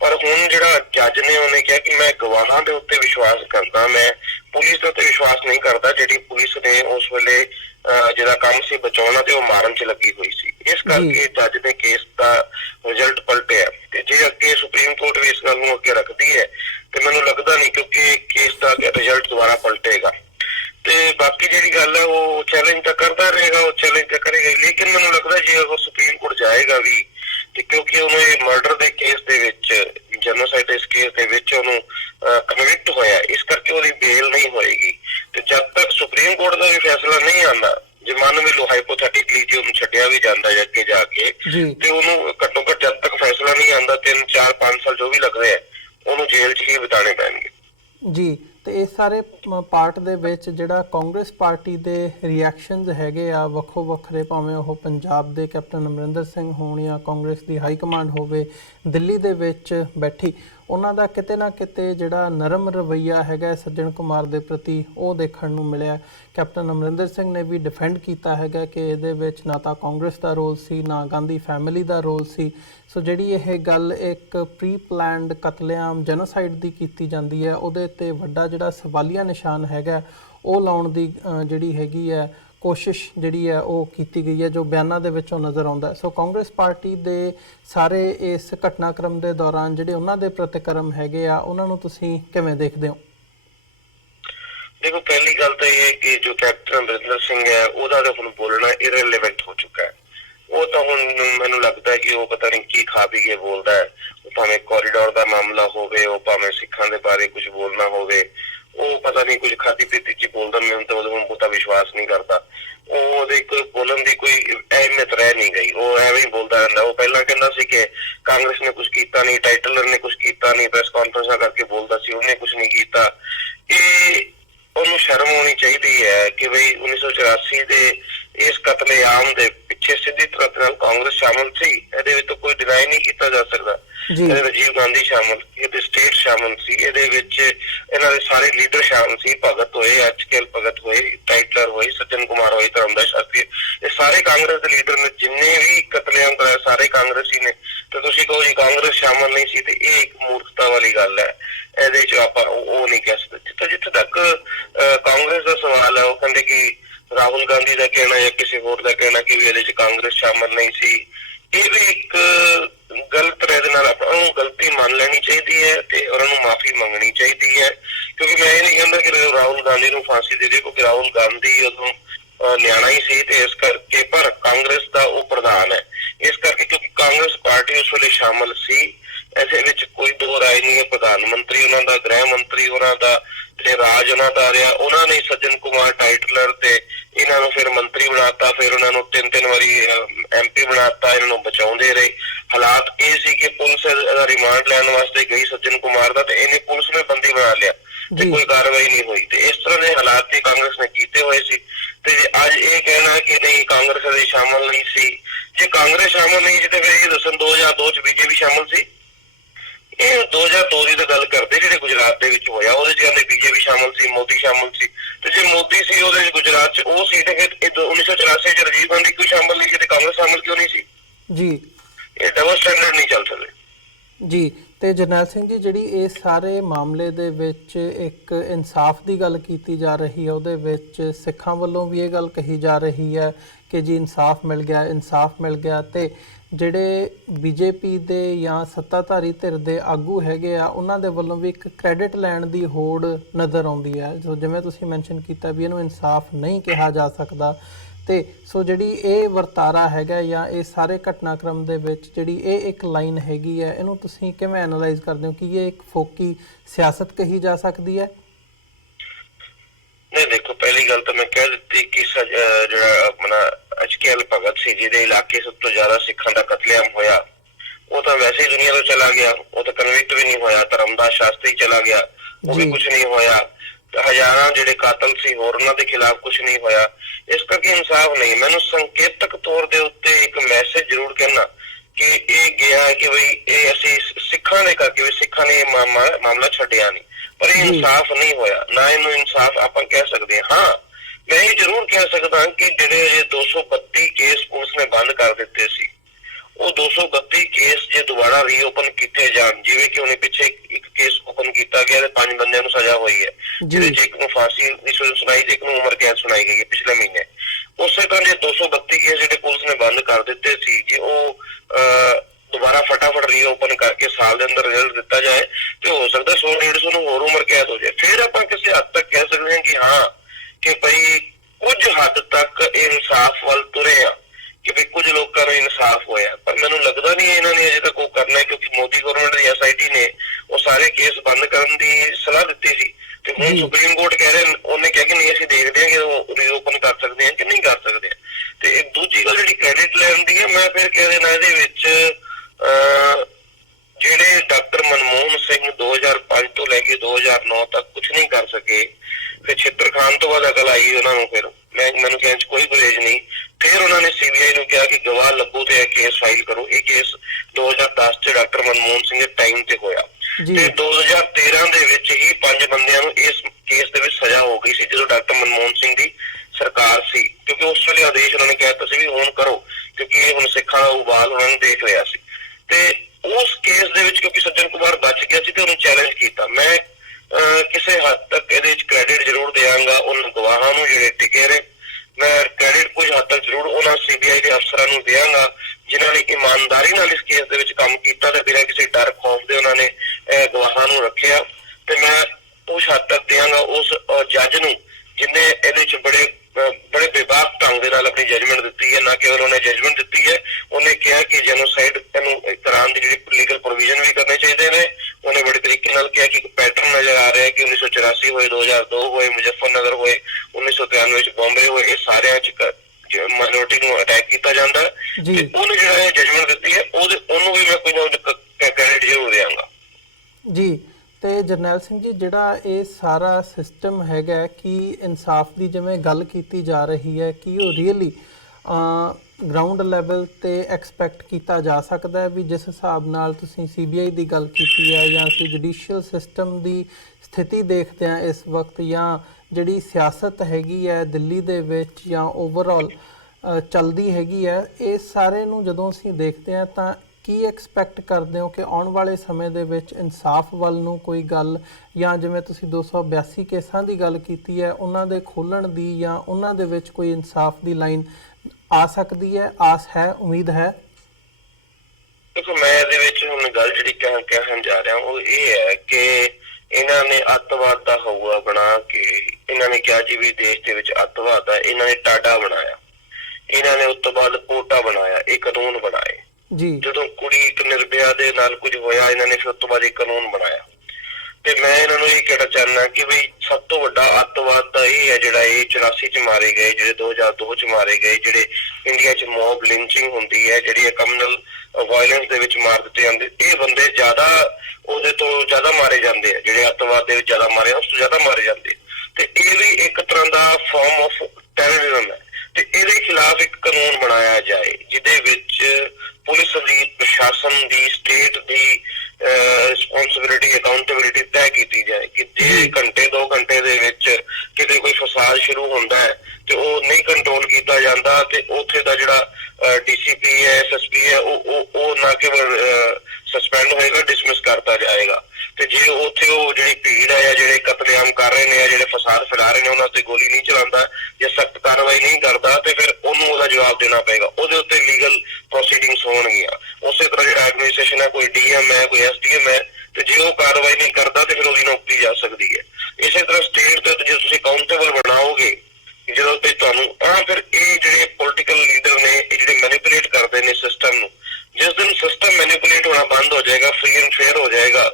ਪਰ ਹੁਣ ਜਿਹੜਾ ਜੱਜ ਨੇ ਉਹਨੇ ਕਿਹਾ ਕਿ ਮੈਂ ਗਵਾਹਾਂ ਦੇ ਉੱਤੇ ਵਿਸ਼ਵਾਸ ਕਰਦਾ, ਮੈਂ ਪੁਲਿਸ ਦੇ ਉੱਤੇ ਵਿਸ਼ਵਾਸ ਨਹੀਂ ਕਰਦਾ। ਜਿਹੜੀ ਪੁਲਿਸ ਨੇ ਉਸ ਵੇਲੇ ਜਿਹਦਾ ਕੰਮ ਸੀ ਬਚਾਉਣਾ ਤੇ ਉਹ ਮਾਰਨ 'ਚ ਲੱਗੀ ਹੋਈ ਸੀ। ਇਸ ਕਰਕੇ ਜੱਜ ਨੇ ਕੇਸ ਦਾ ਰਿਜ਼ਲਟ ਪਲਟਿਆ ਤੇ ਜੇ ਅੱਗੇ ਸੁਪਰੀਮ ਕੋਰਟ ਵੀ ਇਸ ਗੱਲ ਨੂੰ ਅੱਗੇ ਰੱਖਦੀ ਹੈ ਤੇ ਮੈਨੂੰ ਲੱਗਦਾ ਨਹੀਂ ਕਿਉਂਕਿ ਕੇਸ ਦਾ ਰਿਜ਼ਲਟ ਦੁਬਾਰਾ ਪਲਟੇਗਾ। ਤੇ ਬਾਕੀ ਜਿਹੜੀ ਗੱਲ ਹੈ ਉਹ ਚੈਲੰਜ ਤਾਂ ਕਰਦਾ ਰਹੇਗਾ, ਉਹ ਚੈਲੰਜ ਤਾਂ ਕਰੇਗਾ, ਲੇਕਿਨ ਮੈਨੂੰ ਲੱਗਦਾ ਜੇ ਉਹ ਸੁਪਰੀਮ ਕੋਰਟ ਜਾਏਗਾ ਵੀ ਤੇ ਕਿਉਂਕਿ ਉਹਨੂੰ ਇਹ ਮਰਡਰ ਦੇ ਕੇਸ ਦੇ ਵਿੱਚ, ਜੈਨੋਸਾਈਡ ਇਸ ਕੇਸ ਦੇ ਵਿੱਚ ਉਹਨੂੰ ਕਨਵਿਕਟ ਹੋਇਆ, ਇਸ ਕਰਕੇ ਉਹਦੀ ਬੇਲ ਨਹੀਂ ਹੋਏਗੀ। ਤੇ ਜਦ ਤੱਕ ਸੁਪਰੀਮ ਕੋਰਟ ਦਾ ਵੀ ਫੈਸਲਾ ਨਹੀਂ ਆਉਂਦਾ, ਜੇ ਮੰਨ ਵੀ ਲੋ ਹਾਈਪੋਥੈਟਿਕਲੀ ਜੇ ਉਹਨੂੰ ਛੱਡਿਆ ਵੀ ਜਾਂਦਾ ਹੈ ਅੱਗੇ ਜਾ ਕੇ ਤੇ ਉਹਨੂੰ ਘੱਟੋ ਘੱਟ ਜਦ ਤੱਕ ਫੈਸਲਾ ਨਹੀਂ ਆਉਂਦਾ 3, 4, 5 ਸਾਲ ਜੋ ਵੀ ਲੱਗਦੇ ਆ ਉਹਨੂੰ ਜੇਲ੍ਹ 'ਚ ਹੀ ਬਿਤਾਉਣੇ ਪੈਣਗੇ। ਜੀ। ਤੇ ਇਸ ਸਾਰੇ ਪਾਰਟ ਦੇ ਵਿੱਚ ਜਿਹੜਾ ਕਾਂਗਰਸ ਪਾਰਟੀ ਦੇ ਰਿਐਕਸ਼ਨਸ ਹੈਗੇ ਆ ਵੱਖੋ ਵੱਖਰੇ, ਭਾਵੇਂ ਉਹ ਪੰਜਾਬ ਦੇ ਕੈਪਟਨ ਅਮਰਿੰਦਰ ਸਿੰਘ ਹੋਣ ਜਾਂ ਕਾਂਗਰਸ ਦੀ ਹਾਈ ਕਮਾਂਡ ਹੋਵੇ ਦਿੱਲੀ ਦੇ ਵਿੱਚ ਬੈਠੀ, ਉਹਨਾਂ ਦਾ ਕਿਤੇ ਨਾ ਕਿਤੇ ਜਿਹੜਾ ਨਰਮ ਰਵੱਈਆ ਹੈਗਾ ਸੱਜਣ ਕੁਮਾਰ ਦੇ ਪ੍ਰਤੀ ਉਹ ਦੇਖਣ ਨੂੰ ਮਿਲਿਆ। ਕੈਪਟਨ ਅਮਰਿੰਦਰ ਸਿੰਘ ਨੇ ਵੀ ਡਿਫੈਂਡ ਕੀਤਾ ਹੈਗਾ ਕਿ ਇਹਦੇ ਵਿੱਚ ਨਾ ਤਾਂ ਕਾਂਗਰਸ ਦਾ ਰੋਲ ਸੀ, ਨਾ ਗਾਂਧੀ ਫੈਮਿਲੀ ਦਾ ਰੋਲ ਸੀ। ਸੋ ਜਿਹੜੀ ਇਹ ਗੱਲ ਇੱਕ ਪ੍ਰੀ ਪਲਾਨਡ ਕਤਲੇਆਮ ਜੈਨੋਸਾਈਡ ਦੀ ਕੀਤੀ ਜਾਂਦੀ ਹੈ, ਉਹਦੇ 'ਤੇ ਵੱਡਾ ਜਿਹੜਾ ਸਵਾਲੀਆ ਨਿਸ਼ਾਨ ਹੈਗਾ ਉਹ ਲਾਉਣ ਦੀ ਜਿਹੜੀ ਹੈਗੀ ਹੈ ਕੋਸ਼ਿਸ਼ ਜਿਹੜੀ ਹੈ ਉਹ ਕੀਤੀ ਗਈ ਹੈ, ਜੋ ਬਿਆਨਾਂ ਦੇ ਵਿੱਚੋਂ ਨਜ਼ਰ ਆਉਂਦਾ। ਸੋ ਕਾਂਗਰਸ ਪਾਰਟੀ ਦੇ ਸਾਰੇ ਇਸ ਘਟਨਾਕ੍ਰਮ ਦੇ ਦੌਰਾਨ ਜਿਹੜੇ ਉਹਨਾਂ ਦੇ ਪ੍ਰਤੀਕਰਮ ਹੈਗੇ ਆ, ਉਹਨਾਂ ਨੂੰ ਤੁਸੀਂ ਕਿਵੇਂ ਦੇਖਦੇ ਹੋ? ਦੇਖੋ, ਪਹਿਲੀ ਗੱਲ ਤਾਂ ਇਹ ਹੈ ਕਿ ਜੋ ਕੈਪਟਨ ਅਮਰਿੰਦਰ ਸਿੰਘ ਹੈ ਉਹਦਾ ਤਾਂ ਹੁਣ ਬੋਲਣਾ ਇਰਰੈਲੇਵੈਂਟ ਹੋ ਚੁੱਕਾ ਹੈ। ਉਹ ਤਾਂ ਹੁਣ ਮੈਨੂੰ ਲੱਗਦਾ ਹੈ ਕਿ ਉਹ ਪਤਾ ਨਹੀਂ ਕੀ ਖਾ ਪੀ ਕੇ ਬੋਲਦਾ ਹੈ। ਉਹ ਭਾਵੇਂ ਕੋਰੀਡੋਰ ਦਾ ਮਾਮਲਾ ਹੋਵੇ, ਉਹ ਭਾਵੇਂ ਸਿੱਖਾਂ ਦੇ ਬਾਰੇ ਕੁਝ ਬੋਲਣਾ ਹੋਵੇ, ਉਹ ਪਤਾ ਨਹੀਂ ਕੁਝ ਖਾਦੀ ਪੀਤੀ ਚ ਬੋਲਦਾ। ਮੈਨੂੰ ਤਾਂ ਉਹਦੇ ਹੁਣ ਬਹੁਤਾ ਵਿਸ਼ਵਾਸ ਨਹੀਂ ਕਰਦਾ। ਉਹਦੇ ਕੋਈ ਬੋਲਣ ਦੀ ਕੋਈ ਅਹਿਮੀਅਤ ਰਹਿ ਨਹੀਂ ਗਈ। ਉਹ ਐਵੇਂ ਹੀ ਬੋਲਦਾ ਰਹਿੰਦਾ। ਉਹ ਪਹਿਲਾਂ ਕਹਿੰਦਾ ਸੀ ਕਿ ਕਾਂਗਰਸ ਨੇ ਕੁਝ ਕੀਤਾ ਨਹੀਂ, ਟਾਈਟਲਰ ਨੇ ਕੁਝ ਕੀਤਾ ਨਹੀਂ, ਪ੍ਰੈਸ ਕਾਨਫਰੰਸਾਂ ਕਰਕੇ ਬੋਲਦਾ ਸੀ ਉਹਨੇ ਕੁਝ ਨਹੀਂ ਕੀਤਾ। ਇਹ ਉਹਨੂੰ ਸ਼ਰਮ ਆਉਣੀ ਚਾਹੀਦੀ ਹੈ ਕਿ ਬਈ 1984 ਦੇ ਇਸ ਕਤਲੇਆਮ ਦੇ ਪਿੱਛੇ ਸਿੱਧੀ ਤਰ੍ਹਾਂ ਨਾਲ ਕਾਂਗਰਸ ਸ਼ਾਮਲ ਸੀ। ਇਹਦੇ ਵਿੱਚ ਤਾਂ ਕੋਈ ਡਿਨਾਈ ਨਹੀਂ ਕੀਤਾ ਜਾ ਸਕਦਾ। ਇਹਦੇ ਰਾਜੀਵ ਗਾਂਧੀ ਸ਼ਾਮਲ, ਇਹਦੇ ਸਟੇਟ ਸ਼ਾਮਲ ਸੀ, ਇਹਦੇ ਵਿੱਚ ਇਹਨਾਂ ਦੇ ਸਾਰੇ ਲੀਡਰ ਸ਼ਾਮਲ ਸੀ। ਭਗਤ ਹੋਏ, HKL ਭਗਤ ਹੋਏ, ਟਾਈਟਲਰ ਹੋਏ, ਸੱਜਣ ਕੁਮਾਰ ਹੋਏ, ਧਰਮਦਾਸ ਸ਼ਾਸਤਰੀ, ਇਹ ਸਾਰੇ ਕਾਂਗਰਸ ਦੇ ਲੀਡਰ ਨੇ। ਜਿੰਨੇ ਵੀ ਕਤਲੇਆਮ ਕਰਾਇਆ ਸਾਰੇ ਕਾਂਗਰਸੀ ਨੇ। ਤੇ ਤੁਸੀਂ ਕਹੋ ਜੀ ਕਾਂਗਰਸ ਸ਼ਾਮਲ ਨਹੀਂ ਸੀ, ਤੇ ਇਹ ਇੱਕ ਮੂਰਖਤਾ ਵਾਲੀ ਗੱਲ ਹੈ। ਇਹਦੇ ਚ ਆਪਾਂ ਉਹ ਨਹੀਂ ਕਹਿ ਸਕਦੇ। ਜਿੱਥੇ ਤੱਕ ਕਾਂਗਰਸ ਦਾ ਸਵਾਲ ਹੈ, ਉਹ ਕਹਿੰਦੇ ਕਿ ਰਾਹੁਲ ਗਾਂਧੀ ਦਾ ਕਹਿਣਾ ਜਾਂ ਕਿਸੇ ਹੋਰ ਦਾ ਕਹਿਣਾ ਕਿ ਇਹਦੇ ਚ ਕਾਂਗਰਸ ਸ਼ਾਮਲ ਨਹੀਂ ਸੀ, ਇਹ ਵੀ ਇੱਕ ਗਲਤ ਰਹਿ ਦੇ ਨਾਲ ਆਪਾਂ ਨੂੰ ਗਲਤੀ ਮੰਨ ਲੈਣੀ ਚਾਹੀਦੀ ਹੈ ਤੇ ਉਹਨਾਂ ਨੂੰ ਮਾਫੀ ਮੰਗਣੀ ਚਾਹੀਦੀ ਹੈ। ਕਿਉਂਕਿ ਮੈਂ ਇਹ ਨਹੀਂ ਕਹਿੰਦਾ ਕਿ ਰਾਹੁਲ ਗਾਂਧੀ ਨੂੰ ਫਾਂਸੀ ਦੇ ਦੇ, ਕਿਉਂਕਿ ਰਾਹੁਲ ਗਾਂਧੀ ਉਦੋਂ ਨਿਆਣਾ ਹੀ ਸੀ ਤੇ ਇਸ ਕਰਕੇ, ਪਰ ਕਾਂਗਰਸ ਦਾ ਉਹ ਪ੍ਰਧਾਨ ਹੈ ਇਸ ਕਰਕੇ, ਕਿਉਂਕਿ ਕਾਂਗਰਸ ਪਾਰਟੀ ਉਸ ਵੇਲੇ ਸ਼ਾਮਲ ਸੀ। ਐਸੇ ਵਿੱਚ ਕੋਈ ਦੋ ਰਾਏ ਨਹੀਂ ਹੈ। ਪ੍ਰਧਾਨ ਮੰਤਰੀ ਉਹਨਾਂ ਦਾ, ਗ੍ਰਹਿ ਮੰਤਰੀ ਉਹਨਾਂ ਦਾ, ਤੇ ਰਾਜ ਉਹਨਾਂ ਦਾ ਰਿਹਾ। ਉਹਨਾਂ ਨੇ ਸੱਜਣ ਕੁਮਾਰ ਟਾਈਟਲਰ ਤੇ ਇਹਨਾਂ ਨੂੰ ਫਿਰ ਮੰਤਰੀ ਬਣਾਤਾ, ਫਿਰ ਉਹਨਾਂ ਨੂੰ 3-3 ਵਾਰੀ MP ਬਣਾਤਾ। ਇਹਨਾਂ ਨੂੰ ਬਚਾਉਂਦੇ ਰਹੇ। ਹਾਲਾਤ ਇਹ ਸੀ ਕਿ ਪੁਲਿਸ ਦਾ ਰਿਮਾਂਡ ਲੈਣ ਵਾਸਤੇ ਗਈ ਸੱਜਣ ਕੁਮਾਰ ਦਾ, ਤੇ ਇਹਨੇ ਪੁਲਿਸ ਨੇ ਬੰਦੀ ਬਣਾ ਲਿਆ ਤੇ ਕੋਈ ਕਾਰਵਾਈ ਨਹੀਂ ਹੋਈ। ਤੇ ਇਸ ਤਰ੍ਹਾਂ ਦੇ ਹਾਲਾਤ ਦੀ ਕਾਂਗਰਸ ਨੇ ਕੀਤੇ ਹੋਏ ਸੀ। ਤੇ ਅੱਜ ਇਹ ਕਹਿਣਾ ਕਿ ਨਹੀਂ ਕਾਂਗਰਸ ਦੇ ਸ਼ਾਮਲ ਨਹੀਂ ਸੀ, ਜੇ ਕਾਂਗਰਸ ਸ਼ਾਮਲ ਨਹੀਂ ਸੀ ਤੇ ਫਿਰ ਇਹ ਦੱਸਣ 2002 ਚ BJP ਸ਼ਾਮਲ ਸੀ। ਇਹ 2002 ਦੀ ਤਾਂ ਗੱਲ ਕਰਦੇ ਜਿਹੜੇ ਗੁਜਰਾਤ ਦੇ ਵਿੱਚ ਹੋਇਆ, ਉਹਦੇ ਚ ਕਹਿੰਦੇ BJP ਸ਼ਾਮਲ ਸੀ, ਮੋਦੀ ਸ਼ਾਮਲ ਸੀ। ਤੇ ਜੇ ਮੋਦੀ ਸੀ ਉਹਦੇ ਚ ਗੁਜਰਾਤ ਚ ਉਹ ਸੀ, ਤੇ ਫਿਰ 1984 ਚ ਰਾਜੀਵ ਗਾਂਧੀ ਕਿਉਂ ਸ਼ਾਮਲ ਨਹੀਂ ਸੀ ਤੇ ਕਾਂਗਰਸ ਸ਼ਾਮਲ ਕਿਉਂ ਨਹੀਂ ਸੀ? ਜੀ, ਇਹ ਡਬਲ ਸਟੈਂਡਰਡ ਨਹੀਂ ਚੱਲ ਸਕਦੇ ਜੀ। ਤੇ ਜਰਨੈਲ ਸਿੰਘ ਜੀ, ਜਿਹੜੀ ਇਸ ਸਾਰੇ ਮਾਮਲੇ ਦੇ ਵਿੱਚ ਇੱਕ ਇਨਸਾਫ ਦੀ ਗੱਲ ਕੀਤੀ ਜਾ ਰਹੀ ਹੈ, ਉਹਦੇ ਵਿੱਚ ਸਿੱਖਾਂ ਵੱਲੋਂ ਵੀ ਇਹ ਗੱਲ ਕਹੀ ਜਾ ਰਹੀ ਹੈ ਕਿ ਜੀ ਇਨਸਾਫ ਮਿਲ ਗਿਆ, ਇਨਸਾਫ ਮਿਲ ਗਿਆ। ਤੇ ਜਿਹੜੇ BJP ਦੇ ਜਾਂ ਸੱਤਾਧਾਰੀ ਧਿਰ ਦੇ ਆਗੂ ਹੈਗੇ ਆ, ਉਹਨਾਂ ਦੇ ਵੱਲੋਂ ਵੀ ਇੱਕ ਕ੍ਰੈਡਿਟ ਲੈਣ ਦੀ ਹੋੜ ਨਜ਼ਰ ਆਉਂਦੀ ਹੈ। ਜੋ ਜਿਵੇਂ ਤੁਸੀਂ ਮੈਂਸ਼ਨ ਕੀਤਾ ਵੀ ਇਹਨੂੰ ਇਨਸਾਫ ਨਹੀਂ ਕਿਹਾ ਜਾ ਸਕਦਾ। ਤੇ ਸੋ ਜਿਹੜੀ ਇਹ ਵਰਤਾਰਾ ਹੈਗਾ ਜਾਂ ਇਹ ਸਾਰੇ ਘਟਨਾਕ੍ਰਮ ਦੇ ਵਿੱਚ ਜਿਹੜੀ ਇਹ ਇੱਕ ਲਾਈਨ ਹੈਗੀ ਹੈ, ਇਹਨੂੰ ਤੁਸੀਂ ਕਿਵੇਂ ਐਨਾਲਾਈਜ਼ ਕਰਦੇ ਹੋ? ਕਿ ਇਹ ਇੱਕ ਫੋਕੀ ਸਿਆਸਤ ਕਹੀ ਜਾ ਸਕਦੀ ਹੈ? ਨਹੀਂ, ਦੇਖੋ, ਪਹਿਲੀ ਗੱਲ ਤਾਂ ਮੈਂ ਕਹਿ ਦਿੱਤੀ ਕਿ ਜਿਹੜਾ ਆਪਣਾ HKL ਭਗਤ ਸੀ, ਜਿਹਦੇ ਇਲਾਕੇ ਸਭ ਤੋਂ ਜ਼ਿਆਦਾ ਸਿੱਖਾਂ ਦਾ ਕਤਲੇਆਮ ਹੋਇਆ, ਉਹ ਤਾਂ ਵੈਸੇ ਹੀ ਦੁਨੀਆ ਤੋਂ ਚਲਾ ਗਿਆ। ਉਹ ਤਾਂ ਕਨਵਿਕਟ ਵੀ ਨਹੀਂ ਹੋਇਆ। ਧਰਮਦਾਸ ਸ਼ਾਸਤਰੀ ਚਲਾ ਗਿਆ, ਉਹ ਵੀ ਕੁਝ ਨਹੀਂ ਹੋਇਆ। ਹਜ਼ਾਰਾਂ ਜਿਹੜੇ ਕਾਤਲ ਸੀ ਹੋਰ ਉਹਨਾਂ ਦੇ ਖਿਲਾਫ ਕੁਝ ਨਹੀਂ ਹੋਇਆ। ਇਸ ਕਰਕੇ ਇਨਸਾਫ ਨਹੀਂ। ਮੈਨੂੰ ਸੰਕੇਤਕ ਤੌਰ ਦੇ ਉੱਤੇ ਇੱਕ ਮੈਸੇਜ ਜ਼ਰੂਰ ਕਹਿਣਾ ਕਿ ਇਹ ਗਿਆ ਕਿ ਬਈ ਇਹ ਅਸੀਂ ਸਿੱਖਾਂ ਦੇ ਕਰਕੇ ਵੀ ਸਿੱਖਾਂ ਨੇ ਇਹ ਮਾਮਲਾ ਛੱਡਿਆ ਨਹੀਂ, ਪਰ ਇਹ ਇਨਸਾਫ ਨਹੀਂ ਹੋਇਆ। ਨਾ ਇਹਨੂੰ ਇਨਸਾਫ ਆਪਾਂ ਕਹਿ ਸਕਦੇ ਹਾਂ। ਮੈਂ ਇਹ ਜ਼ਰੂਰ ਕਹਿ ਸਕਦਾ ਕਿ ਜਿਹੜੇ 232 ਕੇਸ ਪੁਲਿਸ ਨੇ ਬੰਦ ਕਰ ਦਿੱਤੇ ਸੀ, ਉਹ 232 ਕੇਸ ਜੇ ਦੁਬਾਰਾ ਰੀਓਪਨ ਕੀਤੇ ਜਾਣ, ਜਿਵੇਂ ਕਿ ਉਹਨੇ ਪਿੱਛੇ ਇੱਕ ਕੇਸ ਓਪਨ ਕੀਤਾ ਗਿਆ ਤੇ 5 ਬੰਦਿਆਂ ਨੂੰ ਸਜ਼ਾ ਹੋਈ ਹੈ, ਜਿਹਦੇ ਚ ਇੱਕ ਨੂੰ ਫਾਂਸੀ ਦੀ ਸਜ਼ਾ ਸੁਣਾਈ ਤੇ ਇੱਕ ਨੂੰ ਉਮਰ ਕੈਦ ਸੁਣਾਈ ਗਈ ਹੈ ਪਿਛਲੇ ਮਹੀਨੇ। ਉਸੇ ਤਰ੍ਹਾਂ ਜੇ 232 ਕੇਸ ਜਿਹੜੇ ਪੁਲਿਸ ਨੇ ਬੰਦ ਕਰ ਦਿੱਤੇ ਸੀ, ਜੇ ਉਹ ਦੁਬਾਰਾ ਫਟਾਫਟ ਰੀਓਪਨ ਕਰਕੇ ਸਾਲ ਦੇ ਅੰਦਰ ਰਿਜ਼ਲਟ ਦਿੱਤਾ ਜਾਏ ਤੇ ਹੋ ਸਕਦਾ 100-150 ਨੂੰ ਹੋਰ ਉਮਰ ਕੈਦ ਹੋ ਜਾਏ। ਫਿਰ ਆਪਾਂ ਕਿਸੇ ਹੱਦ ਤੱਕ ਕਹਿ ਸਕਦੇ ਹਾਂ ਕਿ ਹਾਂ, ਕਿ ਭਈ ਕੁਝ ਹੱਦ ਤੱਕ ਇਨਸਾਫ ਵੱਲ ਤੁਰੇ ਆ, ਕਿ ਵੀ ਕੁਝ ਲੋਕਾਂ ਨੂੰ ਇਨਸਾਫ ਹੋਇਆ। ਪਰ ਮੈਨੂੰ ਲੱਗਦਾ ਨਹੀਂ ਇਹਨਾਂ ਨੇ ਅਜੇ ਤੱਕ ਉਹ ਕਰਨਾ, ਕਿਉਂਕਿ ਮੋਦੀ ਗਵਰਨਮੈਂਟ ਦੀ SIT ਨੇ ਉਹ ਸਾਰੇ ਕੇਸ ਬੰਦ ਕਰਨ ਦੀ ਸਲਾਹ ਦਿੱਤੀ ਸੀ ਤੇ ਹੁਣ ਸੁਪਰੀਮ ਕੋਰਟ ਕਹਿ ਰਹੇ, ਉਹਨੇ ਕਿਹਾ ਕਿ ਨਹੀਂ ਅਸੀਂ ਦੇਖਦੇ ਹਾਂ ਕਿ ਉਹ ਰੀਓਪਨ ਕਰ ਸਕਦੇ ਹਾਂ ਕਿ ਨਹੀਂ ਕਰ ਸਕਦੇ। ਤੇ ਇੱਕ ਦੂਜੀ ਗੱਲ ਜਿਹੜੀ ਕ੍ਰੈਡਿਟ ਲੈਣ ਦੀ ਹੈ, ਮੈਂ ਫਿਰ ਕਹਿ ਦੇਣਾ ਇਹਦੇ ਵਿੱਚ ਜਿਹੜੇ ਡਾਕਟਰ ਮਨਮੋਹਨ ਸਿੰਘ 2005 ਤੋਂ ਲੈ ਕੇ 2009 ਤੱਕ ਕੁਝ ਨਹੀਂ ਕਰ ਸਕੇ, ਉਹਨਾਂ ਨੂੰ। ਫਿਰ ਮੈਨੂੰ ਕਹਿਣ 'ਚ ਕੋਈ ਗੁਰੇਜ਼ ਨਹੀਂ। ਫਿਰ ਉਹਨਾਂ ਨੇ CBI ਨੂੰ ਕਿਹਾ ਕਿ ਗਵਾਹ ਲੱਭੋ ਤੇ ਇਹ ਕੇਸ ਫਾਈਲ ਕਰੋ। ਇਹ ਕੇਸ 2010 'ਚ ਡਾਕਟਰ ਮਨਮੋਹਨ ਸਿੰਘ ਦੇ ਟਾਈਮ ਤੇ ਹੋਇਆ ਤੇ 2013 ਦੇ ਵਿੱਚ ਹੀ 5 ਬੰਦਿਆਂ ਨੂੰ ਇਸ ਕੇਸ ਦੇ ਵਿੱਚ ਸਜ਼ਾ ਹੋ ਗਈ ਸੀ, ਜਦੋਂ ਡਾਕਟਰ ਮਨਮੋਹਨ ਸਿੰਘ ਦੀ ਸਰਕਾਰ ਸੀ, ਕਿਉਂਕਿ ਉਸ ਵੇਲੇ ਆਦੇਸ਼ ਉਹਨਾਂ ਨੇ ਕਿਹਾ ਦਿੱਤਾ ਸੀ ਵੀ ਹੁਣ ਕਰੋ, ਕਿਉਂਕਿ ਇਹ ਹੁਣ ਸਿੱਖਾਂ ਦਾ ਉਬਾਲ ਉਹਨਾਂ ਨੂੰ ਦੇਖ ਰਿਹਾ ਸੀ। ਤੇ ਉਸ ਕੇਸ ਦੇ ਵਿੱਚ ਕਿਉਂਕਿ ਸੱਜਣ ਕੁਮਾਰ ਬਚ ਗਿਆ ਸੀ ਤੇ ਉਹਨੂੰ ਚੈਲੰਜ ਕੀਤਾ। ਮੈਂ ਕਿਸੇ ਹੱਦ ਤੱਕ ਇਹਦੇ ਵਿੱਚ ਕ੍ਰੈਡਿਟ ਜ਼ਰੂਰ ਦਿਆਂਗਾ ਉਹਨਾਂ ਗਵਾਹਾਂ ਨੂੰ ਜਿਹੜੇ ਟਿਕੇ ਨੇ। ਮੈਂ ਕ੍ਰੈਡਿਟ ਕੁਝ ਹੱਦ ਤੱਕ ਜ਼ਰੂਰ ਉਹਨਾਂ CBI ਦੇ ਅਫਸਰਾਂ ਨੂੰ ਦਿਆਂਗਾ ਜਿਨ੍ਹਾਂ ਨੇ ਇਮਾਨਦਾਰੀ ਨਾਲ ਇਸ ਕੇਸ ਦੇ ਵਿੱਚ ਕੰਮ ਕੀਤਾ ਤੇ ਬਿਨਾਂ ਕਿਸੇ ਡਰ ਖੌਫ ਦੇ ਉਹਨਾਂ ਨੇ ਗਵਾਹਾਂ ਨੂੰ ਰੱਖਿਆ। ਤੇ ਮੈਂ ਉਸ ਹੱਦ ਤੱਕ ਦਿਆਂਗਾ ਉਸ ਜੱਜ ਨੂੰ ਜਿਹਨੇ ਇਹਦੇ ਵਿੱਚ ਬੜੇ ਬੇਬਾਕ ਢੰਗ ਦੇ ਨਾਲ ਆਪਣੀ ਜਜਮੈਂਟ ਦਿੱਤੀ ਹੈ। ਨਾ ਕੇਵਲ ਉਹਨੇ ਜਜਮੈਂਟ ਦਿੱਤੀ ਹੈ, ਉਹਨੇ ਕਿਹਾ ਕਿ ਜੈਨੋਸਾਈਡ ਇਹਨੂੰ ਕਰਾਉਣ ਦੀ ਜਿਹੜੀ ਲੀਗਲ ਪ੍ਰੋਵੀਜ਼ਨ ਵੀ ਕਰਨੇ ਚਾਹੀਦੇ ਨੇ। ਉਹਨੇ ਬੜੇ ਤਰੀਕੇ ਨਾਲ ਕਿਹਾ ਕਿ ਇੱਕ ਪੈਟਰਨ ਨਜ਼ਰ ਆ ਰਿਹਾ ਕਿ 1984 ਹੋਏ, 2002 ਹੋਏ, ਮੁਜ਼ੱਫਰਨਗਰ ਹੋਏ, 1993 ਵਿੱਚ ਬੰਬੇ ਹੋਏ, ਇਹ ਸਾਰਿਆਂ 'ਚ ਮਾਈਨੋਰਿਟੀ ਨੂੰ ਅਟੈਕ ਕੀਤਾ ਜਾਂਦਾ ਹੈ। ਤੇ ਉਹਨੇ ਜਿਹੜਾ ਇਹ ਜਜਮੈਂਟ ਦਿੱਤੀ ਹੈ ਉਹਨੂੰ ਵੀ ਮੈਂ ਕੋਈ ਨਾ ਕ੍ਰੈਡਿਟ ਜ਼ਰੂਰ ਦਿਆਂਗਾ ਜੀ। ਤੇ ਜਰਨੈਲ ਸਿੰਘ ਜੀ, ਜਿਹੜਾ ਇਹ ਸਾਰਾ ਸਿਸਟਮ ਹੈਗਾ ਕਿ ਇਨਸਾਫ ਦੀ ਜਿਵੇਂ ਗੱਲ ਕੀਤੀ ਜਾ ਰਹੀ ਹੈ, ਕਿ ਉਹ ਰੀਅਲੀ ਗਰਾਊਂਡ ਲੈਵਲ ਤੇ ਐਕਸਪੈਕਟ ਕੀਤਾ ਜਾ ਸਕਦਾ ਹੈ ਵੀ ਜਿਸ ਹਿਸਾਬ ਨਾਲ ਤੁਸੀਂ CBI ਦੀ ਗੱਲ ਕੀਤੀ ਹੈ ਜਾਂ ਅਸੀਂ ਜੁਡੀਸ਼ੀਅਲ ਸਿਸਟਮ ਦੀ ਸਥਿਤੀ ਦੇਖਦੇ ਹਾਂ ਇਸ ਵਕਤ, ਜਾਂ ਜਿਹੜੀ ਸਿਆਸਤ ਹੈਗੀ ਹੈ ਦਿੱਲੀ ਦੇ ਵਿੱਚ ਜਾਂ ਓਵਰਆਲ ਚੱਲਦੀ ਹੈਗੀ ਹੈ, ਇਹ ਸਾਰੇ ਨੂੰ ਜਦੋਂ ਅਸੀਂ ਦੇਖਦੇ ਹਾਂ ਤਾਂ ਕੀ ਐਕਸਪੈਕਟ ਕਰਦੇ ਹੋ ਕਿ ਆਉਣ ਵਾਲੇ ਸਮੇਂ ਦੇ ਵਿੱਚ ਇਨਸਾਫ ਵੱਲ ਨੂੰ ਕੋਈ ਗੱਲ, ਜਾਂ ਜਿਵੇਂ ਤੁਸੀਂ 282 ਕੇਸਾਂ ਦੀ ਗੱਲ ਕੀਤੀ ਹੈ ਉਹਨਾਂ ਦੇ ਖੋਲ੍ਹਣ ਦੀ, ਜਾਂ ਉਹਨਾਂ ਦੇ ਵਿੱਚ ਕੋਈ ਇਨਸਾਫ ਦੀ ਲਾਈਨ ਆ ਸਕਦੀ ਹੈ, ਆਸ ਹੈ, ਉਮੀਦ ਹੈ? ਦੇਖੋ, ਮੈਂ ਇਹਦੇ ਵਿੱਚ ਹੁਣ ਗੱਲ ਜਿਹੜੀ ਕਹਿਣ ਜਾ ਰਿਹਾ ਉਹ ਇਹ ਹੈ ਕਿ ਇਹਨਾਂ ਨੇ ਅੱਤਵਾਦ ਦਾ ਹਊਆ ਬਣਾ ਕੇ ਇਹਨਾਂ ਨੇ ਕਿਹਾ ਜੀ ਵੀ ਦੇਸ਼ ਦੇ ਵਿੱਚ ਅੱਤਵਾਦ ਆ। ਇਹਨਾਂ ਨੇ ਟਾਡਾ ਬਣਾਇਆ, ਇਹਨਾਂ ਨੇ ਉਸ ਤੋਂ ਬਾਅਦ ਕੋਟਾ ਬਣਾਇਆ, ਇਹ ਕਾਨੂੰਨ ਬਣਾਏ ਜੀ। ਜਦੋਂ ਕੁੜੀ ਇੱਕ ਨਿਰਭਇਆ ਦੇ ਨਾਲ ਕੁਝ ਹੋਇਆ, ਇਹਨਾਂ ਨੇ ਫਿਰ ਉਸ ਤੋਂ ਬਾਅਦ ਇਹ ਕਾਨੂੰਨ ਬਣਾਇਆ। ਤੇ ਮੈਂ ਇਹਨਾਂ ਨੂੰ ਇਹ ਕਹਿਣਾ ਚਾਹੁੰਦਾ ਕਿ ਵੀ ਸਭ ਤੋਂ ਵੱਡਾ ਅੱਤਵਾਦ ਤਾਂ ਇਹ ਹੈ ਜਿਹੜਾ ਇਹ 84 'ਚ ਮਾਰੇ ਗਏ, ਜਿਹੜੇ 2002 'ਚ ਮਾਰੇ ਗਏ, ਜਿਹੜੇ ਇੰਡੀਆ 'ਚ ਮੌਬ ਲਿੰਚਿੰਗ ਹੁੰਦੀ ਹੈ, ਜਿਹੜੀ ਕਮਿਊਨਲ ਵਾਇਲੈਂਸ ਦੇ ਵਿੱਚ ਮਾਰ ਦਿੱਤੇ ਜਾਂਦੇ, ਇਹ ਬੰਦੇ ਜ਼ਿਆਦਾ ਉਹਦੇ ਤੋਂ ਜ਼ਿਆਦਾ ਮਾਰੇ ਜਾਂਦੇ ਆ, ਜਿਹੜੇ ਅੱਤਵਾਦ ਦੇ ਵਿੱਚ ਜ਼ਿਆਦਾ ਮਾਰੇ ਉਸ ਤੋਂ ਜ਼ਿਆਦਾ ਮਾਰੇ ਜਾਂਦੇ। ਤੇ ਇਹ ਵੀ ਇੱਕ ਤਰ੍ਹਾਂ ਦਾ ਫਾਰਮ ਆਫ ਟੈਰਰਿਜ਼ਮ ਹੈ। ਤੇ ਇਹਦੇ ਖਿਲਾਫ ਇੱਕ ਕਾਨੂੰਨ ਬਣਾਇਆ ਜਾਏ ਜਿਹਦੇ ਵਿੱਚ ਪੁਲਿਸ ਦੀ, ਪ੍ਰਸ਼ਾਸਨ ਦੀ, ਸਟੇਟ ਦੀ ਰਿਸਪੌਂਸਿਬਿਲਿਟੀ, ਅਕਾਊਂਟੇਬਿਲਿਟੀ ਤੈਅ ਕੀਤੀ ਜਾਏ ਕਿ ਜੇ ਘੰਟੇ 2 ਘੰਟੇ ਦੇ ਵਿੱਚ ਕਿਤੇ ਕੋਈ ਫਸਾਦ ਸ਼ੁਰੂ ਹੁੰਦਾ ਹੈ ਤੇ ਉਹ ਨਹੀਂ ਕੰਟਰੋਲ ਕੀਤਾ ਜਾਂਦਾ ਤੇ ਉੱਥੇ ਦਾ ਜਿਹੜਾ DCP ਹੈ, SSP ਹੈ, ਉਹ ਨਾ ਕੇਵਲ ਸਸਪੈਂਡ ਹੋਏਗਾ, ਡਿਸਮਿਸ ਕਰਤਾ ਜਾਏਗਾ। ਤੇ ਜੇ ਉੱਥੇ ਉਹ ਜਿਹੜੀ ਭੀੜ ਹੈ, ਜਿਹੜੇ ਕਤਲੇਆਮ ਕਰ ਰਹੇ ਨੇ, ਜਿਹੜੇ ਫਸਾਦ ਫੈਲਾ ਰਹੇ ਨੇ, ਉਹਨਾਂ ਤੇ ਗੋਲੀ ਨਹੀਂ ਚਲਾਉਂਦਾ ਜਾਂ ਸਖਤ ਕਾਰਵਾਈ ਨਹੀਂ ਕਰਦਾ ਤੇ ਫਿਰ ਉਹਨੂੰ ਉਹਦਾ ਜਵਾਬ ਦੇਣਾ ਪਏਗਾ। ਉਹਦੇ ਉੱਤੇ ਲੀਗਲ ਪ੍ਰੋਸੀਡਿੰਗਸ ਹੋਣਗੀਆਂ। ਉਸੇ ਤਰ੍ਹਾਂ ਜਿਹੜਾ ਐਡਮਿਨਿਸਟ੍ਰੇਸ਼ਨ ਹੈ, ਕੋਈ DM ਹੈ, ਕੋਈ SDM ਹੈ, ਤੇ ਜੇ ਉਹ ਕਾਰਵਾਈ ਨਹੀਂ ਕਰਦਾ ਤੇ ਫਿਰ ਉਹਦੀ ਨੌਕਰੀ ਜਾ ਸਕਦੀ ਹੈ। ਇਸੇ ਤਰ੍ਹਾਂ ਸਟੇਟ ਤੇ ਜੇ ਤੁਸੀਂ ਅਕਾਊਂਟੇਬਲ ਬਣਾਓਗੇ, ਜਦੋਂ ਤੇ ਤੁਹਾਨੂੰ ਫਿਰ ਇਹ ਜਿਹੜੇ ਪੋਲੀਟੀਕਲ ਲੀਡਰ ਨੇ, ਇਹ ਜਿਹੜੇ ਮੈਨੀਪੂਲੇਟ ਕਰਦੇ ਨੇ ਸਿਸਟਮ ਨੂੰ, ਜਿਸ ਦਿਨ ਸਿਸਟਮ ਮੈਨੀਪੂਲੇਟ ਹੋਣਾ ਬੰਦ ਹੋ ਜਾਏਗਾ, ਫ੍ਰੀ ਐਂਡ ਫੇਅਰ ਹੋ ਜਾਏਗਾ,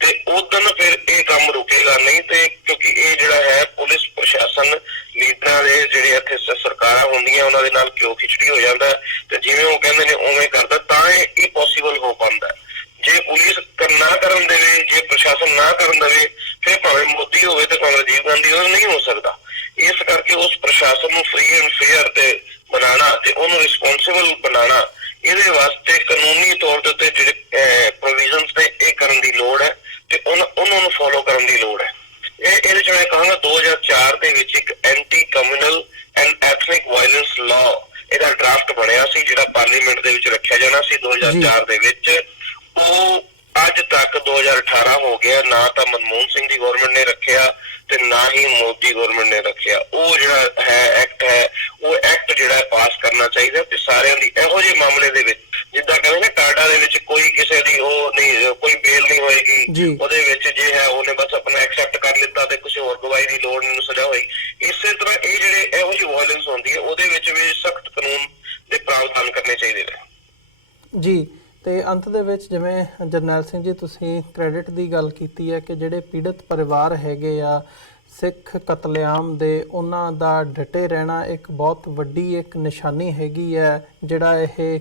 ਤੇ ਉਦੋਂ ਫਿਰ ਇਹ ਕੰਮ ਰੁਕੇਗਾ ਨਹੀਂ। ਤੇ ਕਿਉਂਕਿ ਇਹ ਜਿਹੜਾ ਹੈ ਪੁਲਿਸ ਪ੍ਰਸ਼ਾਸਨ ਲੀਡਰਾਂ ਦੇ ਜਿਹੜੇ ਇੱਥੇ ਸਰਕਾਰਾਂ ਹੁੰਦੀਆਂ ਉਹਨਾਂ ਦੇ ਨਾਲ ਘਿਓ ਖਿਚੜੀ ਹੋ ਜਾਂਦਾ ਤੇ ਜਿਵੇਂ ਉਹ ਕਹਿੰਦੇ ਨੇ ਉਵੇਂ ਕਰਦਾ, ਤਾਂ ਇਹ ਪੋਸੀਬਲ ਹੋ ਪਾਉਂਦਾ। ਜੇ ਪੁਲਿਸ ਨਾ ਕਰਨ ਦੇਵੇ, ਜੇ ਪ੍ਰਸ਼ਾਸਨ ਨਾ ਕਰਨ ਦੇਵੇ, ਫਿਰ ਭਾਵੇਂ ਮੋਦੀ ਹੋਵੇ ਤੇ ਭਾਵੇਂ ਰਾਜੀਵ ਗਾਂਧੀ ਹੋਵੇ, ਨਹੀਂ ਹੋ ਸਕਦਾ। ਇਸ ਕਰਕੇ ਉਸ ਪ੍ਰਸ਼ਾਸਨ ਨੂੰ ਫ੍ਰੀ ਐਂਡ ਫੇਅਰ ਤੇ ਬਣਾਉਣਾ ਤੇ ਉਹਨੂੰ ਰਿਸਪੌਂਸਿਬਲ ਬਣਾਉਣਾ, ਇਹਦੇ ਵਾਸਤੇ ਕਾਨੂੰਨੀ ਤੌਰ ਦੇ ਉੱਤੇ ਜਿਹੜੇ ਪ੍ਰੋਵੀਜ਼ਨਸ ਨੇ ਇਹ ਕਰਨ ਦੀ ਲੋੜ ਹੈ ਤੇ ਉਹਨਾਂ ਨੂੰ ਫੋਲੋ ਕਰਨ ਦੀ ਲੋੜ ਹੈ। ਇਹਦੇ ਚ ਮੈਂ ਕਹਾਂਗਾ 2004 ਦੇ ਵਿੱਚ ਇੱਕ anti communal and ethnic violence law ਇਹਦਾ ਡਰਾਫਟ ਬਣਿਆ ਸੀ, ਜਿਹੜਾ ਪਾਰਲੀਮੈਂਟ ਦੇ ਵਿੱਚ ਰੱਖਿਆ ਜਾਣਾ ਸੀ 2004 ਦੇ ਵਿੱਚ। ਉਹ ਅੱਜ ਤੱਕ 2018 ਹੋ ਗਿਆ, ਨਾ ਤਾਂ ਮਨਮੋਹਨ ਸਿੰਘ ਦੀ ਗਵਰਨਮੈਂਟ ਨੇ ਰੱਖਿਆ ਤੇ ਨਾ ਹੀ ਮੋਦੀ ਗਵਰਨਮੈਂਟ ਨੇ ਰੱਖਿਆ। ਉਹ ਜਿਹੜਾ ਹੈ ਐਕਟ ਹੈ, ਉਹ ਐਕਟ ਜਿਹੜਾ ਪਾਸ ਕਰਨਾ ਚਾਹੀਦਾ ਤੇ ਸਾਰਿਆਂ ਦੀ ਇਹੋ ਜਿਹੇ ਮਾਮਲੇ ਦੇ ਵਿੱਚ, ਜਿੱਦਾਂ ਕਹਿੰਦੇ ਨੇ ਟਾਟਾ ਦੇ ਵਿੱਚ ਕੋਈ ਕਿਸੇ ਦੀ ਉਹ ਨਹੀਂ, ਕੋਈ ਬੇਲ ਨਹੀਂ ਹੋਏਗੀ, ਉਹਦੇ ਵਿੱਚ ਜੇ ਹੈ ਉਹਨੇ ਬਸ ਆਪਣਾ ਐਕਸੈਪਟ ਕਰ ਲਿੱਤਾ ਤੇ ਕਿਸੇ ਹੋਰ ਗਵਾਹੀ ਦੀ ਲੋੜ ਨਹੀਂ, ਸਜ਼ਾ ਹੋਈ। ਇਸੇ ਤਰ੍ਹਾਂ ਇਹ ਜਿਹੜੇ ਇਹੋ ਜਿਹੀ ਵਾਇਲੈਂਸ ਹੁੰਦੀ ਹੈ ਉਹਦੇ ਵਿੱਚ ਵੀ ਸਖਤ ਕਾਨੂੰਨ ਦੇ ਪ੍ਰਾਵਧਾਨ ਕਰਨੇ ਚਾਹੀਦੇ ਨੇ ਜੀ। ਤੇ ਅੰਤ ਦੇ ਵਿੱਚ ਜਿਵੇਂ ਜਰਨੈਲ ਸਿੰਘ ਜੀ ਤੁਸੀਂ ਕ੍ਰੈਡਿਟ ਦੀ ਗੱਲ ਕੀਤੀ ਹੈ ਕਿ ਜਿਹੜੇ ਪੀੜਤ ਪਰਿਵਾਰ ਹੈਗੇ ਆ ਸਿੱਖ ਕਤਲੇਆਮ ਦੇ, ਉਹਨਾਂ ਦਾ ਡਟੇ ਰਹਿਣਾ ਇੱਕ ਬਹੁਤ ਵੱਡੀ ਇੱਕ ਨਿਸ਼ਾਨੀ ਹੈਗੀ ਹੈ। ਜਿਹੜਾ ਇਹ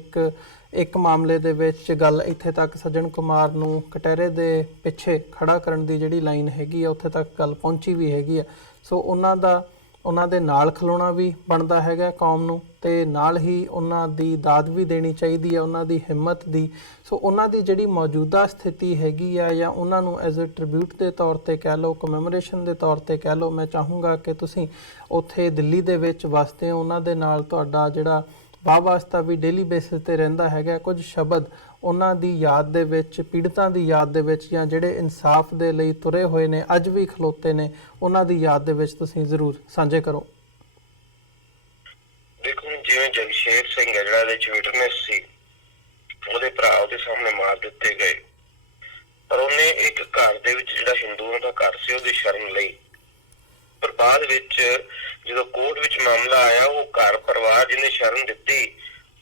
ਇੱਕ ਮਾਮਲੇ ਦੇ ਵਿੱਚ ਗੱਲ ਇੱਥੇ ਤੱਕ ਸੱਜਣ ਕੁਮਾਰ ਨੂੰ ਕਟਹਿਰੇ ਦੇ ਪਿੱਛੇ ਖੜਾ ਕਰਨ ਦੀ ਜਿਹੜੀ ਲਾਈਨ ਹੈਗੀ ਆ, ਉੱਥੇ ਤੱਕ ਗੱਲ ਪਹੁੰਚੀ ਵੀ ਹੈਗੀ ਆ। ਸੋ ਉਹਨਾਂ ਦਾ ਉਹਨਾਂ ਦੇ ਨਾਲ ਖਲੋਣਾ ਵੀ ਬਣਦਾ ਹੈਗਾ ਕੌਮ ਨੂੰ, ਤੇ ਨਾਲ ਹੀ ਉਹਨਾਂ ਦੀ ਦਾਦ ਵੀ ਦੇਣੀ ਚਾਹੀਦੀ ਹੈ, ਉਹਨਾਂ ਦੀ ਹਿੰਮਤ ਦੀ। ਸੋ ਉਹਨਾਂ ਦੀ ਜਿਹੜੀ ਮੌਜੂਦਾ ਸਥਿਤੀ ਹੈਗੀ ਆ, ਜਾਂ ਉਹਨਾਂ ਨੂੰ ਐਜ਼ ਅ ਟ੍ਰਿਬਿਊਟ ਦੇ ਤੌਰ ਤੇ ਕਹਿ ਲਓ, ਕਮੈਮੋਰੇਸ਼ਨ ਦੇ ਤੌਰ ਤੇ ਕਹਿ ਲਓ, ਮੈਂ ਚਾਹੂੰਗਾ ਕਿ ਤੁਸੀਂ ਉੱਥੇ ਦਿੱਲੀ ਦੇ ਵਿੱਚ ਵਸਦੇ ਹੋ, ਉਹਨਾਂ ਦੇ ਨਾਲ ਤੁਹਾਡਾ ਜਿਹੜਾ ਵਾਹ ਵਾਸਤਾ ਵੀ ਡੇਲੀ ਬੇਸਿਸ ਤੇ ਰਹਿੰਦਾ ਹੈਗਾ। ਕੁਝ ਸ਼ਬਦ ਉਹਨਾਂ ਦੀ ਯਾਦ ਦੇ ਵਿੱਚ, ਪੀੜਤਾਂ ਦੀ ਯਾਦ ਦੇ ਵਿੱਚ, ਜਾਂ ਜਿਹੜੇ ਇਨਸਾਫ ਦੇ ਲਈ ਤੁਰੇ ਹੋਏ ਨੇ, ਅੱਜ ਵੀ ਖਲੋਤੇ ਨੇ, ਉਹਨਾਂ ਦੀ ਯਾਦ ਦੇ ਵਿੱਚ ਤੁਸੀਂ ਜ਼ਰੂਰ ਸਾਂਝੇ ਕਰੋ। ਦੇਖੋ, ਜਿਵੇਂ ਜਗਸ਼ੇਰ ਸਿੰਘ ਹੈ ਜਿਹੜਾ ਇਹਦੇ ਚ ਵਿਟਨੈਸ ਸੀ, ਉਹਦੇ ਭਰਾ ਉਹਦੇ ਸਾਹਮਣੇ ਮਾਰ ਦਿੱਤੇ ਗਏ, ਪਰ ਉਹਨੇ ਇੱਕ ਘਰ ਦੇ ਵਿੱਚ ਜਿਹੜਾ ਹਿੰਦੂਆਂ ਦਾ ਘਰ ਸੀ ਉਹਦੀ ਸ਼ਰਨ ਲਈ। ਪਰ ਬਾਅਦ ਵਿੱਚ ਜਦੋਂ ਕੋਰਟ ਵਿੱਚ ਮਾਮਲਾ ਆਇਆ, ਉਹ ਘਰ ਪਰਿਵਾਰ ਜਿਹਨੇ ਸ਼ਰਨ ਦਿੱਤੀ,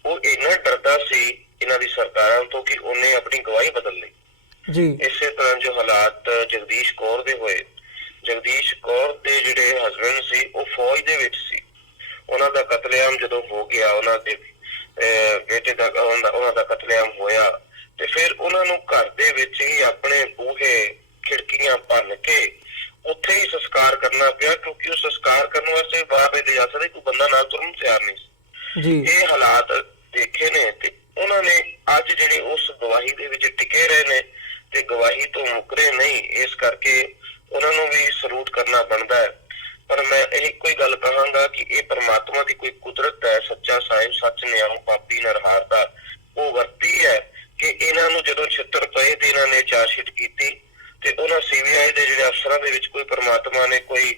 ਉਹ ਇੰਨਾ ਡਰਦਾ ਸੀ ਇਹਨਾਂ ਦੀ ਸਰਕਾਰਾਂ ਤੋਂ ਕਿ ਉਹਨੇ ਆਪਣੀ ਗਵਾਹੀ ਬਦਲ ਲਈ ਜੀ। ਇਸੇ ਤਰ੍ਹਾਂ ਜੋ ਹਾਲਾਤ ਜਗਦੀਸ਼ ਕੌਰ ਦੇ ਹੋਏ, ਜਗਦੀਸ਼ ਕੌਰ ਦੇ ਜਿਹੜੇ ਹਸਬੈਂਡ ਸੀ ਉਹ ਫੌਜ ਦੇ ਵਿੱਚ ਸੀ। ਉਹਨਾਂ ਦਾ ਕਤਲੇਆਮ ਜਦੋਂ ਹੋ ਗਿਆ, ਉਹਨਾਂ ਦੇ ਬੇਟੇ ਦਾ ਉਹਨਾਂ ਦਾ ਕਤਲੇਆਮ ਹੋਇਆ, ਤੇ ਫਿਰ ਉਹਨਾਂ ਨੂੰ ਘਰ ਦੇ ਵਿੱਚ ਹੀ ਆਪਣੇ ਬੂਹੇ ਖਿੜਕੀਆਂ ਭੰਨ ਕੇ ਉੱਥੇ ਹੀ ਸੰਸਕਾਰ ਕਰਨਾ ਪਿਆ, ਕਿਉਂਕਿ ਉਹ ਸੰਸਕਾਰ ਕਰਨ ਵਾਸਤੇ ਬਾਹਰ ਨਹੀਂ ਜਾ ਸਕਦੇ, ਕੋਈ ਬੰਦਾ ਨਾਲ ਤੁਰਨ ਤਿਆਰ ਨਹੀਂ ਸੀ ਜੀ। ਇਹ ਹਾਲਾਤ ਦੇਖੇ ਨੇ, ਤੇ ਉਹਨਾਂ ਨੇ ਅੱਜ ਜਿਹੜੇ ਉਸ ਗਵਾਹੀ ਦੇ ਵਿੱਚ ਟਿਕੇ ਰਹੇ ਨੇ ਤੇ ਗਵਾਹੀ ਤੋਂ ਮੁਕਰੇ ਨਹੀਂ, ਇਸ ਕਰਕੇ ਉਹਨਾਂ ਨੂੰ ਵੀ ਸਲੂਟ ਕਰਨਾ ਬਣਦਾ ਹੈ। ਪਰ ਮੈਂ ਇਹ ਕੋਈ ਗੱਲ ਕਹਾਂਗਾ ਕਿ ਇਹ ਪਰਮਾਤਮਾ ਦੀ ਕੋਈ ਕੁਦਰਤ ਹੈ, ਸੱਚਾ ਸਾਹਿਬ ਸੱਚ ਨਿਆਂ ਪਾਪੀ ਨਰ ਹਾਰਦਾ, ਉਹ ਵਰਤੀ ਹੈ ਕਿ ਇਹਨਾਂ ਨੂੰ ਜਦੋਂ ਛਿੱਤਰ ਪਏ ਤੇ ਇਹਨਾਂ ਨੇ ਚਾਰਜਸ਼ੀਟ ਕੀਤੀ, ਤੇ ਉਹਨਾਂ ਸੀਬੀਆਈ ਦੇ ਜਿਹੜੇ ਅਫਸਰਾਂ ਦੇ ਵਿੱਚ ਕੋਈ ਪਰਮਾਤਮਾ ਨੇ ਕੋਈ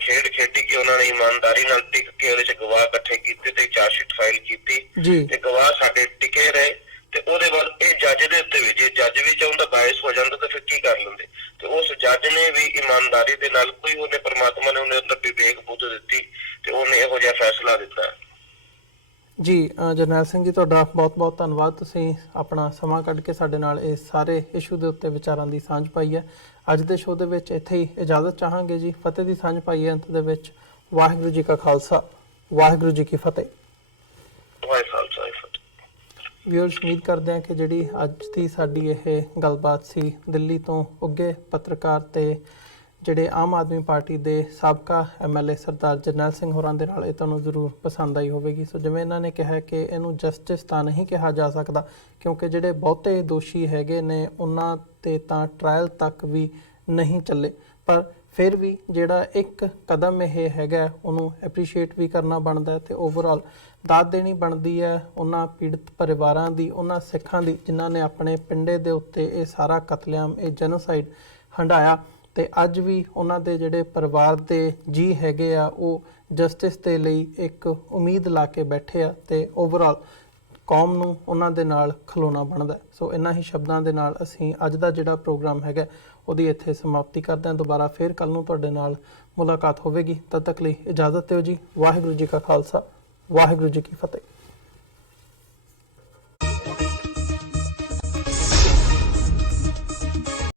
ਖੇਡ ਖੇਡੀ ਕਿ ਉਹਨਾਂ ਨੇ ਇਮਾਨਦਾਰੀ ਨਾਲ ਟਿਕ ਕੇ ਉਹਦੇ ਚ ਗਵਾਹ ਇਕੱਠੇ ਕੀਤੇ ਤੇ ਚਾਰਜਸ਼ੀਟ ਫਾਈਲ ਕੀਤੀ, ਤੇ ਗਵਾਹ ਸਾਡੇ ਟਿਕੇ ਰਹੇ। ਤੇ ਉਹਦੇ ਬਾਅਦ ਇਹ ਜੱਜ ਦੇ ਉੱਤੇ ਵੀ, ਜੇ ਜੱਜ ਵੀ ਚਾਹੁੰਦਾ ਬਾਇਸ ਹੋ ਜਾਂਦਾ ਤਾਂ ਫਿਰ ਕੀ ਕਰ ਲੈਂਦੇ, ਤੇ ਉਸ ਜੱਜ ਨੇ ਵੀ ਇਮਾਨਦਾਰੀ ਦੇ ਨਾਲ ਕੋਈ, ਉਹਨੇ ਪਰਮਾਤਮਾ ਨੇ ਉਹਦੇ ਅੰਦਰ ਵਿਵੇਕ ਬੁੱਧ ਦਿੱਤੀ ਤੇ ਉਹਨੇ ਇਹੋ ਜਿਹਾ ਫੈਸਲਾ ਦਿੱਤਾ। ਜੀ ਜਰਨੈਲ ਸਿੰਘ ਜੀ, ਤੁਹਾਡਾ ਬਹੁਤ ਬਹੁਤ ਧੰਨਵਾਦ। ਤੁਸੀਂ ਆਪਣਾ ਸਮਾਂ ਕੱਢ ਕੇ ਸਾਡੇ ਨਾਲ ਇਸ ਸਾਰੇ ਇਸ਼ੂ ਦੇ ਉੱਤੇ ਵਿਚਾਰਾਂ ਦੀ ਸਾਂਝ ਪਾਈ ਹੈ। ਅੱਜ ਦੇ ਸ਼ੋਅ ਦੇ ਵਿੱਚ ਇੱਥੇ ਹੀ ਇਜਾਜ਼ਤ ਚਾਹਾਂਗੇ ਜੀ। ਫਤਿਹ ਦੀ ਸਾਂਝ ਪਾਈ ਹੈ ਅੰਤ ਦੇ ਵਿੱਚ। ਵਾਹਿਗੁਰੂ ਜੀ ਕਾ ਖਾਲਸਾ, ਵਾਹਿਗੁਰੂ ਜੀ ਕੀ ਫਤਿਹ। ਵਿਊਅਰਸ, ਉਮੀਦ ਕਰਦੇ ਹਾਂ ਕਿ ਜਿਹੜੀ ਅੱਜ ਦੀ ਸਾਡੀ ਇਹ ਗੱਲਬਾਤ ਸੀ, ਦਿੱਲੀ ਤੋਂ ਉੱਘੇ ਪੱਤਰਕਾਰ ਤੇ ਜਿਹੜੇ ਆਮ ਆਦਮੀ ਪਾਰਟੀ ਦੇ ਸਾਬਕਾ MLA ਸਰਦਾਰ ਜਰਨੈਲ ਸਿੰਘ ਹੋਰਾਂ ਦੇ ਨਾਲ, ਇਹ ਤੁਹਾਨੂੰ ਜ਼ਰੂਰ ਪਸੰਦ ਆਈ ਹੋਵੇਗੀ। ਸੋ ਜਿਵੇਂ ਇਹਨਾਂ ਨੇ ਕਿਹਾ ਕਿ ਇਹਨੂੰ ਜਸਟਿਸ ਤਾਂ ਨਹੀਂ ਕਿਹਾ ਜਾ ਸਕਦਾ, ਕਿਉਂਕਿ ਜਿਹੜੇ ਬਹੁਤੇ ਦੋਸ਼ੀ ਹੈਗੇ ਨੇ ਉਹਨਾਂ ਤੇ ਤਾਂ ਟ੍ਰਾਇਲ ਤੱਕ ਵੀ ਨਹੀਂ ਚੱਲੇ, ਪਰ ਫਿਰ ਵੀ ਜਿਹੜਾ ਇੱਕ ਕਦਮ ਇਹ ਹੈਗਾ ਉਹਨੂੰ ਐਪਰੀਸ਼ੀਏਟ ਵੀ ਕਰਨਾ ਬਣਦਾ ਤੇ ਓਵਰਆਲ ਦਾਦ ਦੇਣੀ ਬਣਦੀ ਹੈ ਉਹਨਾਂ ਪੀੜਤ ਪਰਿਵਾਰਾਂ ਦੀ, ਉਹਨਾਂ ਸਿੱਖਾਂ ਦੀ ਜਿਨ੍ਹਾਂ ਨੇ ਆਪਣੇ ਪਿੰਡੇ ਦੇ ਉੱਤੇ ਇਹ ਸਾਰਾ ਕਤਲੇਆਮ, ਇਹ ਜੈਨੋਸਾਈਡ ਹੰਢਾਇਆ, ਤੇ ਅੱਜ ਵੀ ਉਹਨਾਂ ਦੇ ਜਿਹੜੇ ਪਰਿਵਾਰ ਦੇ ਜੀ ਹੈਗੇ ਆ ਉਹ ਜਸਟਿਸ ਦੇ ਲਈ ਇੱਕ ਉਮੀਦ ਲਾ ਕੇ ਬੈਠੇ ਆ, ਤੇ ਓਵਰਆਲ ਕੌਮ ਨੂੰ ਉਹਨਾਂ ਦੇ ਨਾਲ ਖਲੋਣਾ ਬਣਦਾ। ਸੋ ਇਹਨਾਂ ਹੀ ਸ਼ਬਦਾਂ ਦੇ ਨਾਲ ਅਸੀਂ ਅੱਜ ਦਾ ਜਿਹੜਾ ਪ੍ਰੋਗਰਾਮ ਹੈਗਾ ਉਹਦੀ ਇੱਥੇ ਸਮਾਪਤੀ ਕਰਦੇ ਹਾਂ। ਦੁਬਾਰਾ ਫਿਰ ਕੱਲ ਨੂੰ ਤੁਹਾਡੇ ਨਾਲ ਮੁਲਾਕਾਤ ਹੋਵੇਗੀ। ਤਦ ਤੱਕ ਲਈ ਇਜਾਜ਼ਤ ਦਿਓ ਜੀ। ਵਾਹਿਗੁਰੂ ਜੀ ਕਾ ਖਾਲਸਾ, ਵਾਹਿਗੁਰੂ ਜੀ ਕੀ ਫਤਿਹ।